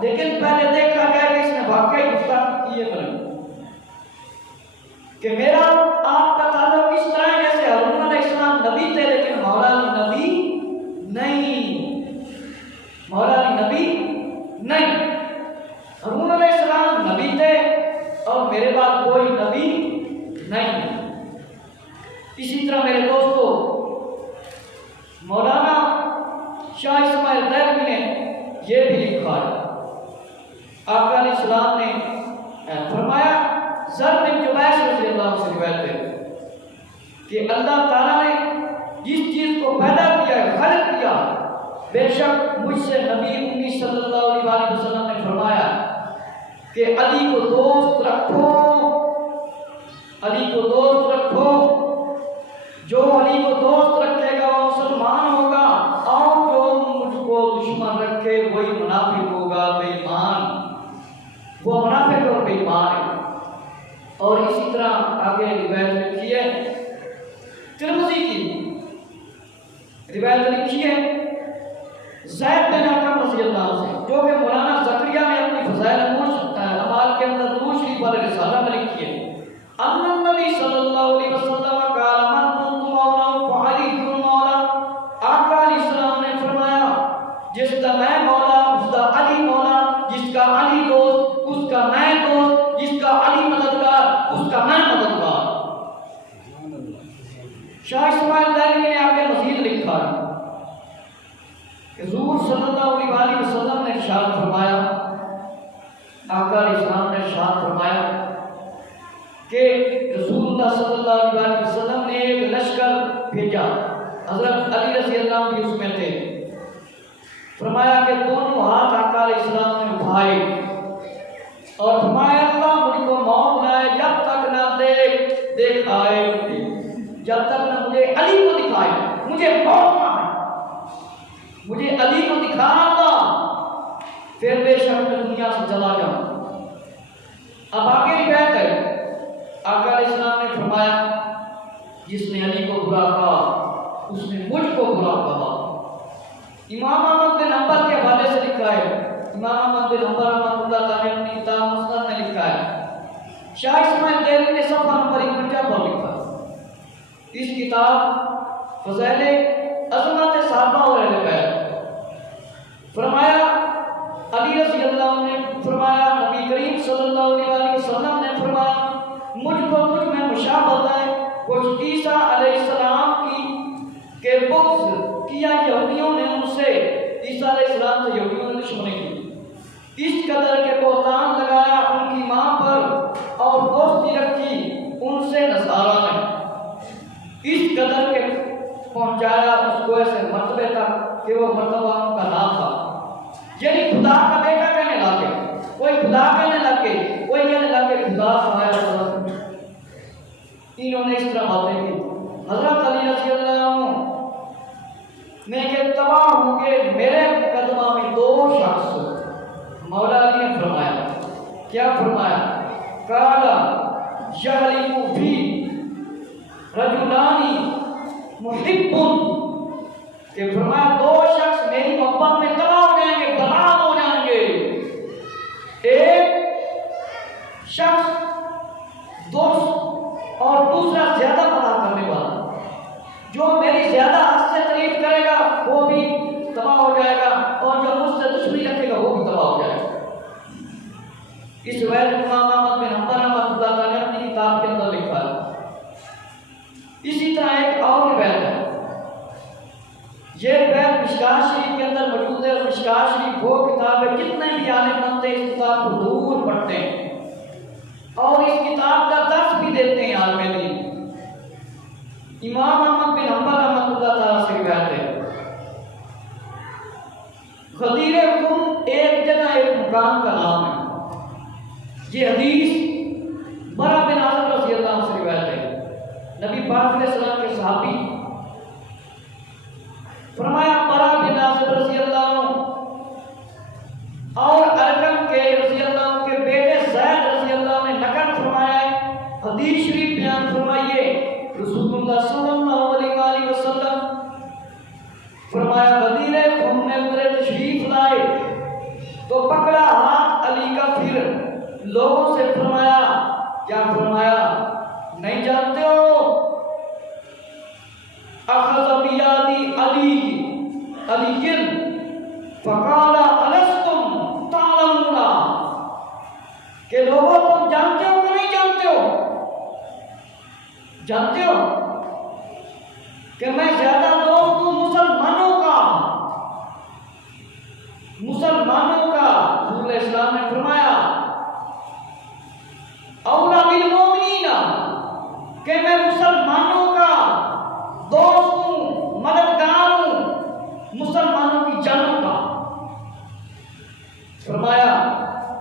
لیکن پہلے دیکھا گیا کہ اس نے واقعی گستاخی کی ہے کہ میرا آپ کا تعلق اس طرح ہے جیسے ہارون علیہ السلام نبی تھے لیکن مولا علی نبی نہیں، مولا علی نبی نہیں، ہارون علیہ السلام نبی تھے اور میرے بعد کوئی نبی نہیں۔ اسی طرح میرے دوستو مولانا شاہ اسماعیل دہلوی نے یہ بھی لکھا ہے، آقا علیہ السلام نے فرمایا ذر بن جبیش رضی اللہ عنہ سے روایت ہے کہ اللہ تعالیٰ نے جس چیز کو پیدا کیا ہے، خلق کیا، بے شک مجھ سے نبی امی صلی اللہ علیہ وسلم نے فرمایا کہ علی کو دوست رکھو، علی کو دوست رکھو، جو علی کو دوست رکھے گا وہ مسلمان ہوگا، اور جو مجھ کو دشمن رکھے وہی منافق ہوگا، بے ایمان، وہ منافق اور بے ایمان ہے۔ اور اسی طرح آگے روایت لکھی ہے ترمذی کی روایت لکھی ہے زید بن ارقم رضی اللہ عنہ سے، جو کہ مولانا زکریا نے اپنی فضائل اعمال کے اندر درود شریف والے رسالہ میں لکھی ہے، ان النبی صلی اللہ علیہ وسلم قال من كنت مولا فعلی مولا، آقا علیہ السلام نے فرمایا جس کا میں مولا اس کا علی مولا، جس کا علی دوست اس کا میں دوست، جس کا علی مددگار اس کا میں مددگار۔ شاہ اسماعیل دہلوی نے آگے مزید لکھا ہے کہ حضور صلی اللہ علیہ وسلم نے ارشاد فرمایا، آقا علیہ السلام نے ارشاد فرمایا کہ رسول اللہ صلی اللہ علیہ وسلم نے ایک لشکر بھیجا، حضرت علی رضی اللہ عنہ بھی اس میں تھے، فرمایا کہ دونوں ہاتھ آقا علیہ السلام نے اٹھائے اور فرمایا اللہ مجھ کو موت نہ آئے جب تک نہ دکھائے، جب تک نہ مجھے علی کو دکھائے، مجھے موت نہ آئے، مجھے علی کو دکھانا تھا، پھر بے شک میں دنیا سے چلا جاؤں۔ اب آگے روایت ہے آقا علیہ السلام نے فرمایا جس نے علی کو برا کہا اس نے مجھ کو برا کہا۔ امام احمد بن حنبل کے حوالے سے لکھا ہے، امام احمد بن حنبل رحمۃ اللہ تعالی نے اپنی کتاب مسند میں لکھا ہے، شاہ اسماعیل دہلوی نے صفحہ نمبر 51 پر لکھا اس کتاب فضائل عظمت صحابہ اور اہل بیت، فرمایا علی رضی اللہ عنہ نے فرمایا، نبی کریم صلی اللہ علیہ وسلم نے فرمایا مجھ میں مشابہت ہے کچھ عیسیٰ علیہ السلام کی کہ بغض کیا یہودیوں نے ان سے، عیسیٰ علیہ السلام سے یہودیوں نے دشمنی کی، اس قدر کے بہتان لگایا ان کی ماں پر اور دوستی رکھی ان سے نصارہ نے، اس قدر کے پہنچایا اس کو ایسے مرتبے تک کہ وہ مرتبہ ان کا نام تھا، یعنی خدا کا بیٹا کہنے لگے، کوئی خدا کہنے لگے، کوئی کہنے لگے خدا ہمارا، انہوں نے اس طرح باتیں کی۔ حضرت علی رضی اللہ عنہ نے کہ تباہ ہوں گے میرے مقدمہ میں دو شخص، مولا علی نے فرمایا، کیا فرمایا؟ قال یحلف فی رجلان محب، کہ فرمایا دو شخص میری محبت میں تباہ ہو جائیں گے، برباد ہو جائیں گے، ایک شخص دوست اور دوسرا زیادہ بڑا کرنے والا، جو میری زیادہ حد سے تعریف کرے گا وہ بھی تباہ ہو جائے گا، اور جو مجھ سے دشمنی رکھے گا وہ بھی تباہ ہو جائے گا۔ اس روایت امام احمد بن حنبل رحمۃ اللہ تعالی نے اپنی کتاب کے اندر لکھا ہے۔ اسی طرح ایک اور روایت ہے، یہ روایت مشکاہ شریف کے اندر موجود ہے، مشکاہ شریف وہ کتاب ہے جتنے بھی عالم بنتے اس کتاب کو ضرور پڑھتے ہیں اور اس کتاب کا درس بھی دیتے ہیں عالم دین۔ امام احمد بن حنبل رحمۃ اللہ تعالیٰ سے روایت ہے، غدیر خم ایک جگہ ایک مقام کا نام ہے، یہ حدیث برا بن عازب رضی اللہ عنہ سے روایت ہے، نبی پاک علیہ السلام کے صحابی، فرمایا برا بن عازب رضی اللہ عنہ اور ارکم کے رضی اللہ عنہ کے بیٹے زید رضی اللہ عنہ نے نقل فرمایا ہے، حدیث شریف بیان فرمائیے، رسول اللہ صلی اللہ علیہ وآلہ وسلم فرمایا غدیر خم میں اترے تشریف لائے تو پکڑا ہاتھ علی کا، پھر لوگوں سے فرمایا، کیا فرمایا؟ نہیں جانتے ہو؟ اخذ بیادی علی فقال الستم تعلمون، کہ لوگوں تم جانتے ہو کہ نہیں جانتے ہو؟ جانتے ہو کہ میں زیادہ دوست ہوں مسلمانوں کا، حضور اسلام نے فرمایا اولا بالمؤمنین، کہ میں مسلمانوں کا دوست ہوں، مددگار ہوں، مسلمانوں کی جانوں کا۔ فرمایا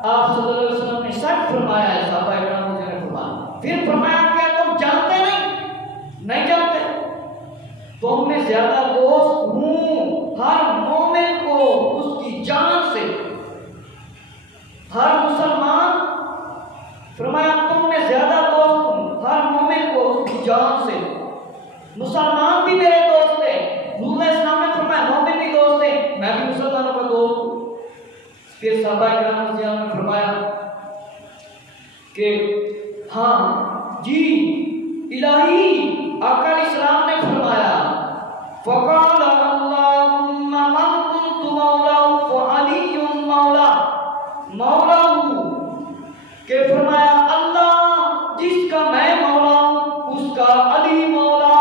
آپ صلی اللہ علیہ وسلم نے سچ فرمایا ہے، صحابہ اکرام نے فرمایا، پھر فرمایا کہ تم جانتے نہیں جانتے، تم میں زیادہ دوست ہوں ہر مومن کو اس کی جان سے، ہر مسلمان، فرمایا تم میں زیادہ دوست ہوں ہر مومن کو اس کی جان سے، مسلمان بھی میرے دوست ہیں، حضور اسلام نے فرمایا مومن بھی دوست ہیں، میں بھی مسلمانوں کا دوست ہوں۔ پھر صحابہ کرام رضی اللہ عنہ نے فرمایا کہ ہاں جی الہی، آقا علیہ السلام نے فرمایا فقال اللہم من کنت مولاہ فعلی مولاہ، کہ فرمایا اللہ جس کا میں مولا ہوں اس کا علی مولا۔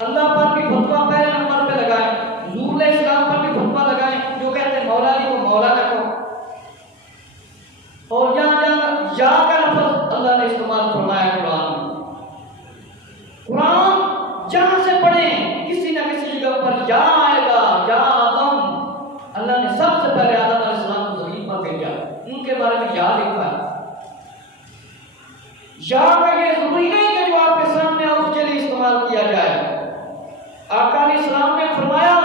اللہ پر بھی فتویٰ پہلے نمبر پہ لگائیں، حضور علیہ السلام پر بھی فتویٰ لگائیں، جو کہتے ہیں مولا علی کو مولا رکھو، اور جہاں یا کا لفظ اللہ نے استعمال فرمایا قرآن جہاں سے پڑھیں کسی نہ کسی جگہ پر یا آئے گا، یا آدم، اللہ نے سب سے پہلے آدم علیہ السلام کو زمین پر بھیجا، ان کے بارے میں یا لکھا ہے۔ یا کا یہ ضروری نہیں کہ جو آپ کے سامنے اس کے لیے استعمال کیا جائے۔ آقا علیہ السلام نے فرمایا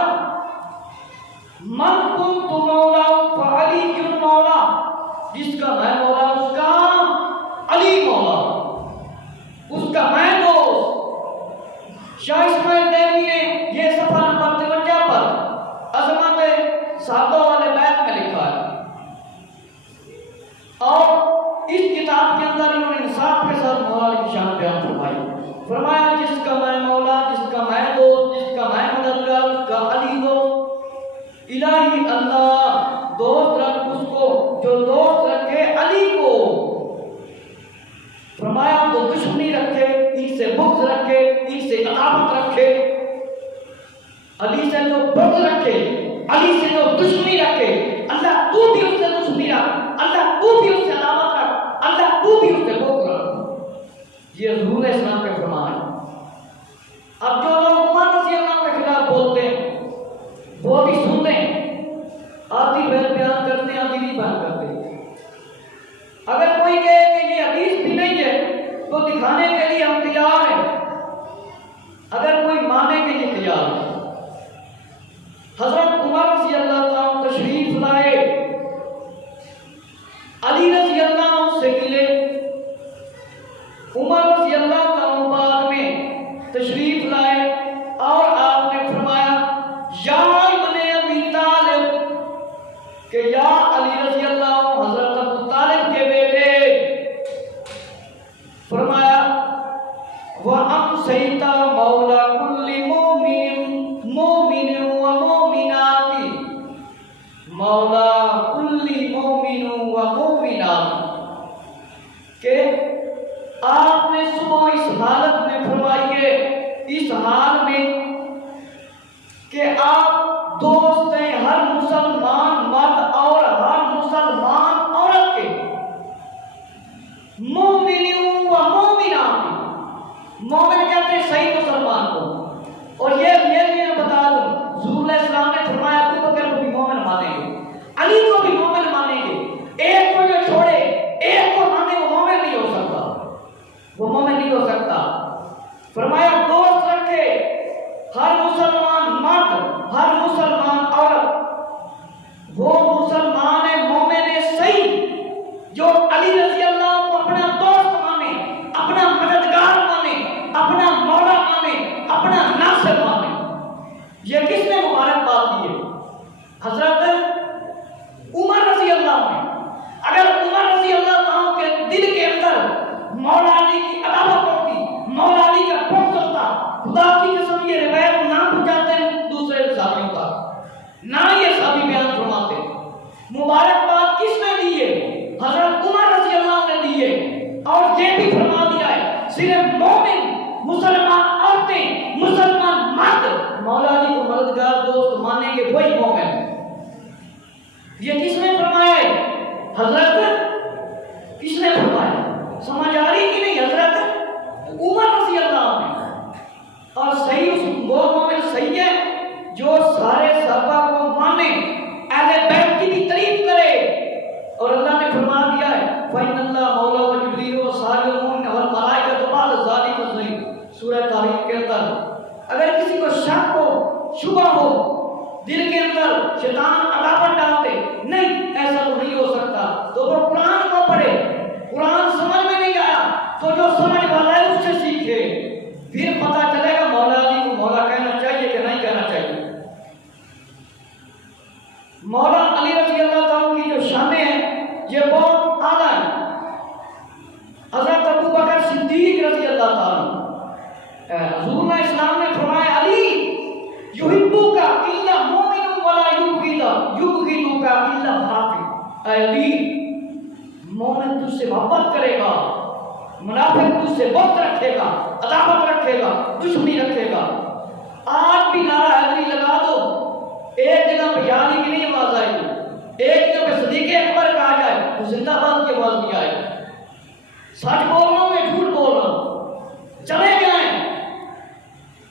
من کنت مولا فعلی مولا، جس کا میں مولا اس کا علی مولا، اس کا میں دوست۔ شاہ اسماعیل دہلوی نے یہ صفحہ نمبر 53 پر عظمت صحابہ والے بیت میں لکھا ہے، اور اس کتاب کے اندر انہوں نے انصاف کے ساتھ مولا کی شان بیان فرمائی۔ فرمایا جس کا میں مولا، جس کا میں دوست، جس کا میں مددگار، اس کا علی دوست، الہی اللہ دوست رکھ اس کو جو دوست رکھے علی کو۔ فرمایا تو دشمنی رکھے، ان سے بغض رکھے، ان سے عداوت رکھے، علی سے جو بغض رکھے، علی سے جو دشمنی رکھے، اللہ تو بھی اس سے دشمنی رکھ، اللہ تو بھی اس سے عداوت رکھ، اللہ تو بھی اس سے بغض رکھ۔ یہ حضور اسلام کے فرمان ہے۔ اب جو لوگ عمر رضی اللہ کے خلاف بولتے ہیں وہ بھی سنتے ہیں، آدھی بات بیان کرتے ہیں، آدھی نہیں بیان کرتے۔ اگر کوئی کہے کہ یہ حدیث بھی نہیں ہے تو دکھانے کے لیے ہم تیار ہیں، اگر کوئی مانے کے لیے تیار ہے۔ حضرت عمر رضی اللہ عنہ تشریف لائے، علی رضی اللہ عنہ سے ملے، عمر رضی اللہ عنہ بعد میں تشریف لائے اور آپ نے فرمایا یا ابن ابی طالب، کہ یا علی رضی اللہ عنہ حضرت ابو طالب کے بیٹے، فرمایا وَأَمْسَيْتَ مَوْلَى كُلِّ مُؤْمِنٍ وَمُؤْمِنَاتٍ، مولا کل مومن ومؤمنات، کہ آپ نے صبح اس حالت میں فرمائی ہے، اس حال میں کہ آپ دوست ہیں ہر مسلمان مرد اور ہر مسلمان عورت کے، مومن و مومنات، مومن کہتے ہیں صحیح مسلمان کو۔ اور یہ میں بتا دوں، حضور علیہ السلام نے فرمایا ابو بکر کو بھی مومن مانیں گے، علی کو بھی مومن مانیں گے، ایک کو جو چھوڑے ایک کو مانے وہ مومن نہیں ہو سکتا، وہ مومن نہیں ہو سکتا۔ فرمایا دوست رکھے ہر مسلمان مرد ہر مسلمان عورت، وہ مسلمان ہے مومن ہے صحیح جو علی رضی اللہ عنہ کو اپنا دوست مانے، اپنا مددگار مانے، اپنا مولا مانے، اپنا ناصر مانے۔ یہ کس نے مبارک بات دی ہے؟ حضرت عمر رضی اللہ عنہ۔ اگر عمر رضی اللہ عنہ کے دل کے اندر مولا علی کی عداوت ہوتی، مولا علی کا بغض ہوتا، خدا کی قسم یہ روایت نہ پہنچاتے دوسرے صحابیوں کا، نہ یہ صحابی بیان فرماتے۔ مبارکباد کس نے دی ہے؟ حضرت عمر رضی اللہ عنہ نے دی ہے، اور یہ بھی فرما دیا ہے صرف مومن مسلمان عورتیں مسلمان مرد مولا علی کو مددگار دوست مانیں گے وہی مومن۔ یہ کس نے فرمایا ہے؟ حضرت کس نے فرمایا؟ سمجھ آ رہی کہ نہیں؟ حضرت عمر رضی اللہ عنہ۔ اور صحیح وہ مومن صحیح ہے جو سارے صحابہ کو مانے، اہل بیت کی بھی تعریف کرے، اور اللہ نے فرما دیا ہے فَإِنَّ اللَّهَ مَوْلَى وَجِبْرِيلُ وَصَالِحُ الْمُؤْمِنِينَ وَالْمَلَائِكَةُ بَعْدَ ذَلِكَ ظَهِيرٌ، سورہ تحریم کے اندر اگر کسی کو شک ہو شبہ ہو دل کے اندر، شیطان عداوت ڈالتے نہیں ایسا تو نہیں ہو سکتا، تو وہ قرآن کو پڑھے، قرآن سمجھ میں نہیں آیا تو جو سمجھ والا ہے اس سے سیکھے، پھر پتہ چلے گا مولا علی کو مولا کہنا چاہیے کہ نہیں کہنا چاہیے۔ مولا علی رضی اللہ عنہ کی جو شانیں ہیں یہ بہت اعلیٰ ہیں۔ حضرت ابو بکر صدیق رضی اللہ تعالیٰ، حضور اسلام نے فرمایا علی یحبوک الا مومن ولا یبغضک الا منافق، اے علی مومن تجھ سے محبت کرے گا، منافق تجھ سے بغض رکھے گا، عداوت رکھے گا، دشمنی رکھے گا۔ آج بھی نعرہ حیدری لگا دو، ایک جگہ پہ یاری کی نہیں آواز آئے گی، ایک جگہ پہ صدیق اکبر کہا جائے تو زندہ باد کی آواز نہیں آئے گی۔ سچ بول رہا ہوں میں جھوٹ بول رہا ہوں، چلے جائیں۔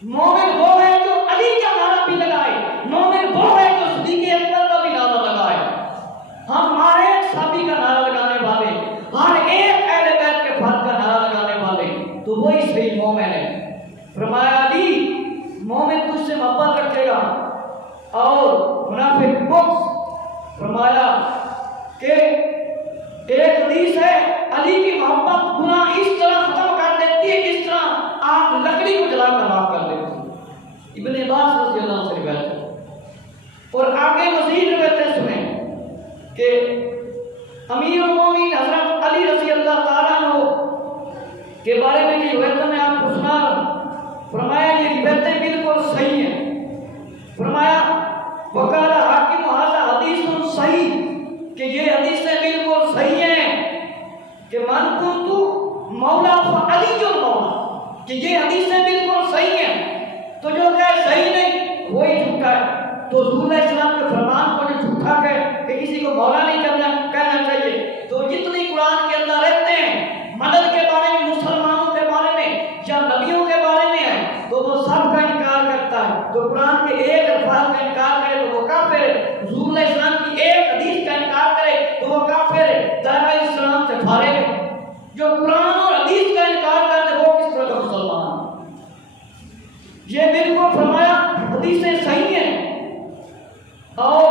مومن وہ ہے جو علی کا نعرہ بھی لگائے، مومن وہ ہے جو صدیق اکبر کا بھی نعرہ لگائے۔ ہمارے صحابی کا نعرہ لگانے والے، ہر ایک اہل بیت کے فرد کا نعرہ لگانے والے، تو وہی صحیح مومن ہے۔ فرمایا علی مومن تجھ سے محبت رکھے گا اور منافق بغض۔ فرمایا کہ ایک حدیث ہے علی کی محبت گناہ اس طرح ختم کر دیتی ہے جس طرح آگ لکڑی کو جلا کر راکھ کر دیتی ہے۔ ابن عباس رضی اللہ عنہ سے روایت ہے۔ اور آگے مزید روایتیں سنیں کہ امیر المومنین حضرت علی رضی اللہ تعالیٰ عنہ کے بارے میں یہ روایت میں آپ کو سنا رہا ہوں۔ فرمایا یہ روایتیں بالکل صحیح ہیں۔ فرمایا وقال حاکم ھذا حدیث صحیح، کہ یہ حدیثیں بالکل صحیح ہیں کہ من کنت مولا فعلی المولا، کہ یہ حدیثیں بالکل صحیح ہیں۔ تو جو کہے صحیح نہیں وہی جھوٹا ہے۔ تو رسول اللہ السلام کے فرمان کو جو جھوٹا کہے کہ کسی کو مولا نہیں کہنا چاہیے، تو جتنی قرآن کے اندر رہتے ہیں مدد کے بارے میں، مسلمانوں کے بارے میں یا نبیوں کے بارے میں ہے، تو وہ سب کا انکار کرتا ہے۔ تو قرآن کے ایک الفاظ کا انکار کرے تو وہ کافر ہے، رسول اللہ السلام کی ایک حدیث کا انکار کرے تو وہ کافر ہے، دائرہ اسلام سے فارغ ہے۔ جو قرآن اور حدیث کا انکار کرتے وہ کس طرح کا مسلمان ہے؟ یہ بالکل فرمایا حدیثیں صحیح ہیں۔ اور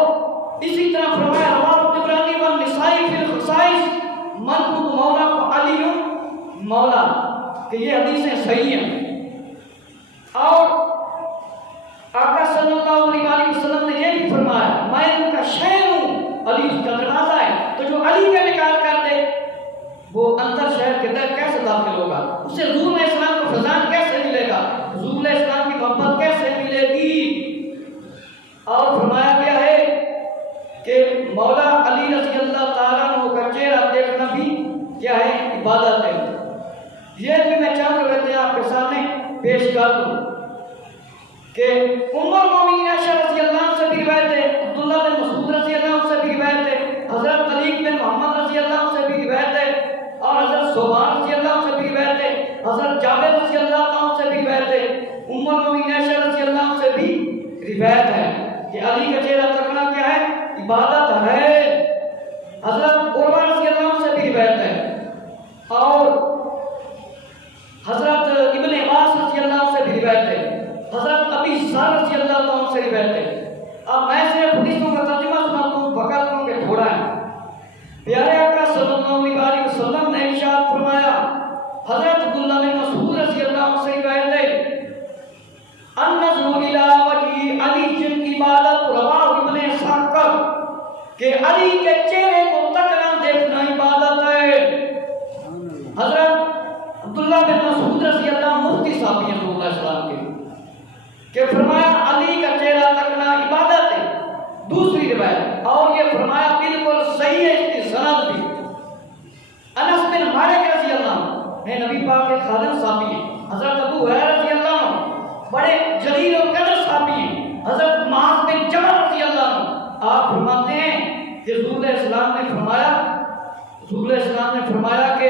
اسی طرح فرمایا رواه الطبرانی والنسائی فی الخصائص من کنت مولا فعلی مولا، کہ یہ حدیثیں صحیح ہیں۔ اور آقا صلی اللہ علیہ وسلم نے یہ بھی فرمایا میں ان کا شہر ہوں، علی اس کا دروازہ ہے۔ تو جو علی کا انکار کر دے وہ اندر شہر کے اندر کیسے داخل ہوگا؟ اسے حضور علیہ السلام کو فضان کیسے ملے گا؟ حضور علیہ السلام کی محبت کیسے ملے گی؟ اور فرمایا گیا ہے کہ مولا علی رضی اللہ تعالیٰ عنہ کا چہرہ دیکھنا بھی کیا ہے؟ عبادت ہے۔ یہ بھی میں چند روایتیں آپ کے سامنے پیش کر دوں کہ ام المومنین عائشہ رضی اللہ عنہ سے بھی روایت ہے، عبداللہ بن مسعود رضی اللہ عنہ سے بھی روایت ہے، حضرت طلیق بن محمد رضی اللہ عنہ سے بھی روایت ہے، اور حضرت صوبان رضی اللہ عنہ سے بھی روایت ہے، حضرت جابر رضی اللہ عنہ سے بھی روایت ہے، ام المومنین عائشہ رضی اللہ عنہ سے بھی روایت ہے کہ علی کا چہرہ تکنا کیا ہے؟ عبادت ہے۔ حضرت عروہ رضی اللہ عنہ سے بھی روایت ہے، اور حضرت ابن عباس رضی اللہ عنہ سے بھی روایت ہے، حضرت ابی ذر رضی اللہ عنہ سے روایت ہے۔ اب میں صرف حدیثوں کا ترجمہ سناتا ہوں، وقت کیونکہ تھوڑا ہے۔ پیارے آقا صلی اللہ علیہ وسلم نے ارشاد فرمایا، حضرت عبداللہ بن مسعود رضی اللہ عنہ سے روایت ہے، النظر الی وجہ علی جن عبادت، رواہ ابن اسحاق، کہ علی کے چہرے کو تکنا دیکھنا عبادت ہے۔ حضرت عبداللہ بن مسعود رضی اللہ عنہ مفتی صحابی ہیں رسول اللہ صلی اللہ علیہ وسلم کے، کہ فرمایا علی کا چہرہ تکنا عبادت ہے۔ دوسری روایت، اور یہ فرمایا بالکل صحیح ہے، اس کی سند بھی۔ انس بن مالک رضی اللہ عنہ ہے نبی پاک کے خادم صحابی ہیں۔ حضرت ابو ہریرہ رضی اللہ عنہ بڑے جلیل و قدر صحابی ہیں۔ حضرت معاذ بن جبل رضی اللہ عنہ آپ فرماتے ہیں کہ رسول اللہ السلام نے فرمایا، رسول اللہ السلام نے فرمایا کہ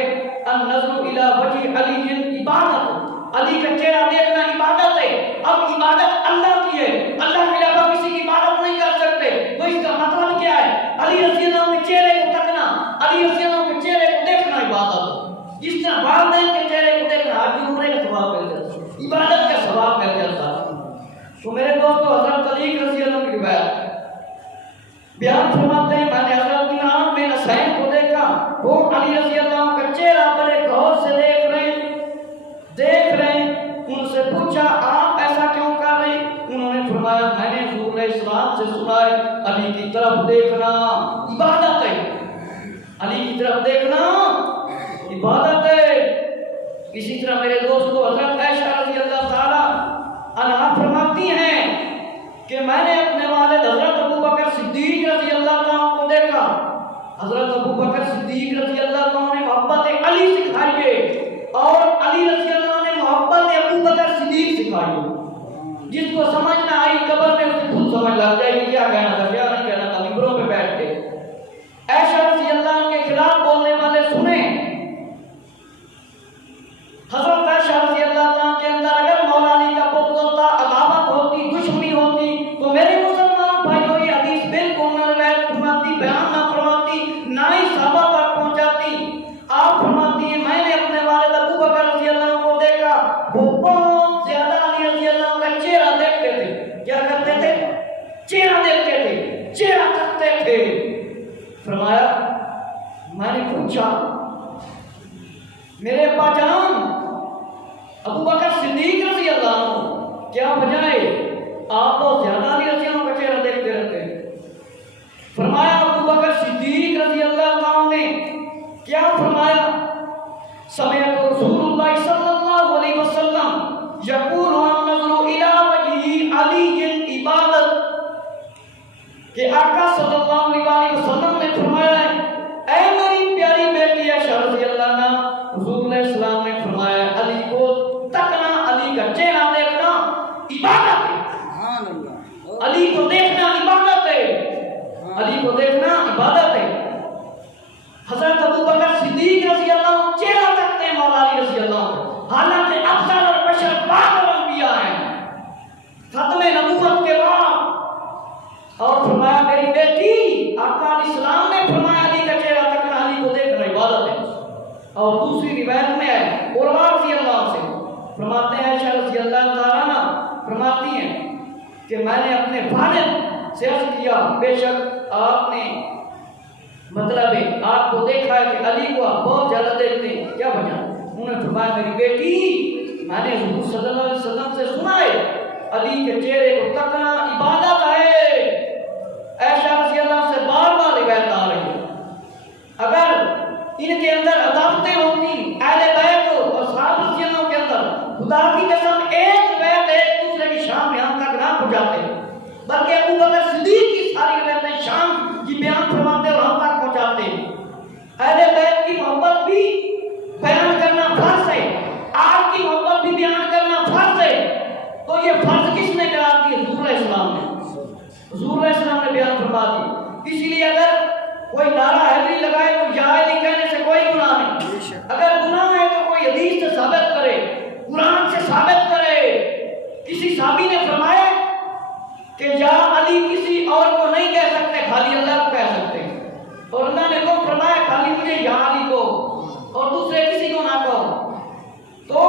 النظر الی وجہ علی عبادت، علی کا چہرہ دیکھنا عبادت ہے۔ اب عبادت اللہ کی ہے، اللہ کے علاوہ کسی کی عبادت نہیں کر سکتے۔ تو اس کا مطلب کیا ہے؟ علی رضی اللہ عنہ کے چہرے کو تکنا، علی رضی اللہ عنہ کے چہرے کو دیکھنا عبادت ہے۔ جس طرح والدین کے چہرے کو دیکھنا حج عمرے کا ثواب مل جاتا ہے، عبادت کا ثواب مل جاتا ہے۔ تو میرے دوستو حضرت طلیق رضی اللہ عنہ کی روایت بیان فرماتے ہیں، میں نے حضرت امام بن حسین کو دیکھا، وہ علی رضی اللہ عنہ کا چہرہ بڑے غور سے دیکھ رہے ہیں۔ ان سے پوچھا آپ ایسا کیوں کر رہے ہیں؟ انہوں نے فرمایا میں نے رسول اللہ السلام سے سنا ہے علی کی طرف دیکھنا عبادت ہے، علی کی طرف دیکھنا عبادت ہے۔ اسی طرح میرے دوستو حضرت عائشہ رضی اللہ تعالی عنہا فرماتی ہیں کہ میں نے اپنے والد حضرت ابو بکر صدیق رضی اللہ عنہ کو دیکھا۔ حضرت ابو بکر صدیق رضی اللہ عنہ نے محبت علی سکھائی ہے، اور علی رضی اللہ عنہ نے محبت ابو بکر صدیق سکھائی ہے۔ جس کو سمجھ نہ آئی قبر میں اسے خود سمجھ لگ جائے گی کیا کہنا تھا کیا نہیں کہنا تھا۔ ممبروں پہ بیٹھ کے عائشہ رضی اللہ عنہ کے خلاف بولنے والے سنیں۔ حضرت عائشہ رضی اللہ عنہ کے اندر اگر مولا علی کا بغض ہوتا، عداوت ہوتی، دشمنی ہوتی، تو میرے مسلمان بھائیوں یہ حدیث بالکل نہ روایت فرماتی، بیان نہ فرماتی، نہ ہی صحابہ تک پہنچاتی۔ آپ فرماتی ہیں میں نے اپنے والد ابو بکر رضی اللہ عنہ کو دیکھا، وہ بہت زیادہ علی رضی اللہ عنہ کا چہرہ دیکھتے تھے۔ کیا کرتے تھے؟ چہرہ دیکھتے تھے، چہرہ تکتے تھے۔ فرمایا میں نے پوچھا میرے ابا جان ابو بکر صدیق رضی اللہ عنہ کیا وجہ ہے آپ بہت زیادہ علی رضی اللہ عنہ کا چہرہ دیکھتے رہتے ہیں۔ فرمایا ابو بکر صدیق رضی اللہ تعالیٰ نے کیا فرمایا؟ سمعت رسول اللہ صلی اللہ علیہ وسلم یقول النظر الی وجہ علی عبادت، کہ آقا صلی اللہ علیہ وسلم نے فرمایا ہے اے میری پیاری بیٹی عائشہ رضی اللہ عنہ، حضور علیہ السلام نے فرمایا علی کو تکنا، علی کا چہرہ دیکھنا عبادت ہے، علی کو دیکھنا عبادت ہے، علی کو دیکھنا عبادت ہے۔ حضرت ابو بکر صدیق رضی اللہ عنہ چہرہ تکتے ہیں مولا علی رضی اللہ عنہ، حالانکہ افضل البشر بعد الانبیاء ہیں، ختم نبوت کے بعد۔ اور فرمایا میری بیٹی، آقا علیہ السلام نے فرمایا علی کا چہرہ تکنا، علی کو دیکھنا عبادت ہے۔ اور دوسری روایت میں ہے عروہ رضی اللہ عنہ سے فرماتے ہیں عائشہ رضی اللہ تعالیٰ عنہ فرماتی ہیں کہ میں نے اپنے والد سے عرض کیا بے شک آپ نے مطلب ہے آپ کو دیکھا ہے کہ علی کو آپ بہت زیادہ دیکھتے ہیں، کیا وجہ؟ انہوں نے فرمایا میری بیٹی، میں نے حضور صلی اللہ علیہ وسلم سے سنا ہے علی کے چہرے کو تکنا عبادت ہے۔ عائشہ رضی اللہ عنہ سے بار بار روایت آ رہی ہے، اگر ان کے اندر عداوتیں ہوتی اہل بیت اور صحابہ رضی اللہ عنہ کے اندر، خدا کی قسم ایک روایت ایک دوسرے کی شان میں ہم تک نہ پہنچاتے، بلکہ ابو بکر صدیق کی ساری روایتیں شان کی بیان فرماتے اور ہم تک پہنچاتے۔ اہل بیت کی محبت بھی بیان کرنا فرض ہے، آپ کی محبت بھی بیان کرنا فرض ہے، تو یہ فرض کس نے قرار دی؟ حضور علیہ السلام نے، حضور علیہ السلام نے بیان فرما دی۔ اسی لیے اگر کوئی نعرہ حیدری لگائے تو یا علی کہنے سے کوئی گناہ نہیں، اگر گناہ ہے تو کوئی حدیث سے ثابت کرے، قرآن سے ثابت کرے۔ کسی صحابی نے فرمایا کہ یا علی کسی اور کو نہیں کہہ سکتے، خالی اللہ کو کہہ سکتے، اور اللہ نے کو فرمایا خالی مجھے یا علی کو اور دوسرے کسی کو نہ کہو۔ تو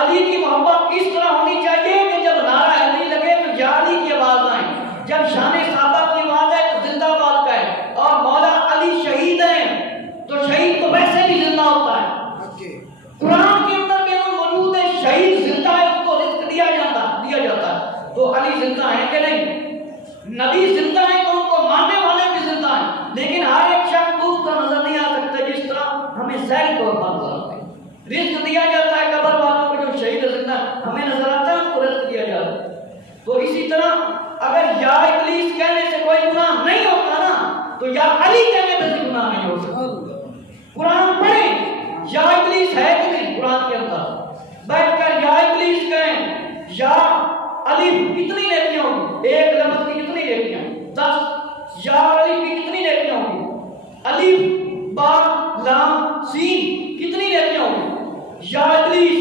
علی کی محبت اس طرح ہونی چاہیے کہ جب نعرہ حیدری لگے تو یا علی کی آواز آئے، جب شان صحابہ کی آواز آئے تو زندہ باد کا ہے، اور مولا علی شہید ہیں تو شہید تو ویسے بھی زندہ ہوتا ہے۔ قرآن کے اندر بیان موجود ہے شہید زندہ ہے، اس کو رزق دیا جاتا ہے، تو علی زندہ ہیں کہ نہیں؟ نبی زندہ ہیں تو ان کو ماننے والے بھی زندہ ہیں، لیکن ہر ایک شخص اس طرح نظر نہیں آ سکتا جس طرح ہمیں ظاہری طور پر نظر آتے ہیں۔ رزق دیا جاتا ہے قبر والوں کو، جو شہید زندہ ہمیں نظر آتا ہے ان کو رزق دیا جاتا ہے۔ تو اسی طرح اگر یا ابلیس کہنے سے کوئی گناہ نہیں ہوتا نا، تو یا علی کہنے سے بھی گناہ نہیں ہو سکتا۔ قرآن پڑھیں، یا ابلیس ہے کہ نہیں قرآن کے اندر، بیٹھ کر یا ابلیس کہیں، یا علی کتنی نیکیاں ہوگی؟ ایک لفظ کی کتنی نیکیاں؟ 10۔ یا علی کی کتنی نیکیاں ہوگی؟ الف با لام سین کتنی نیکیاں ہوگی؟ یا ابلیس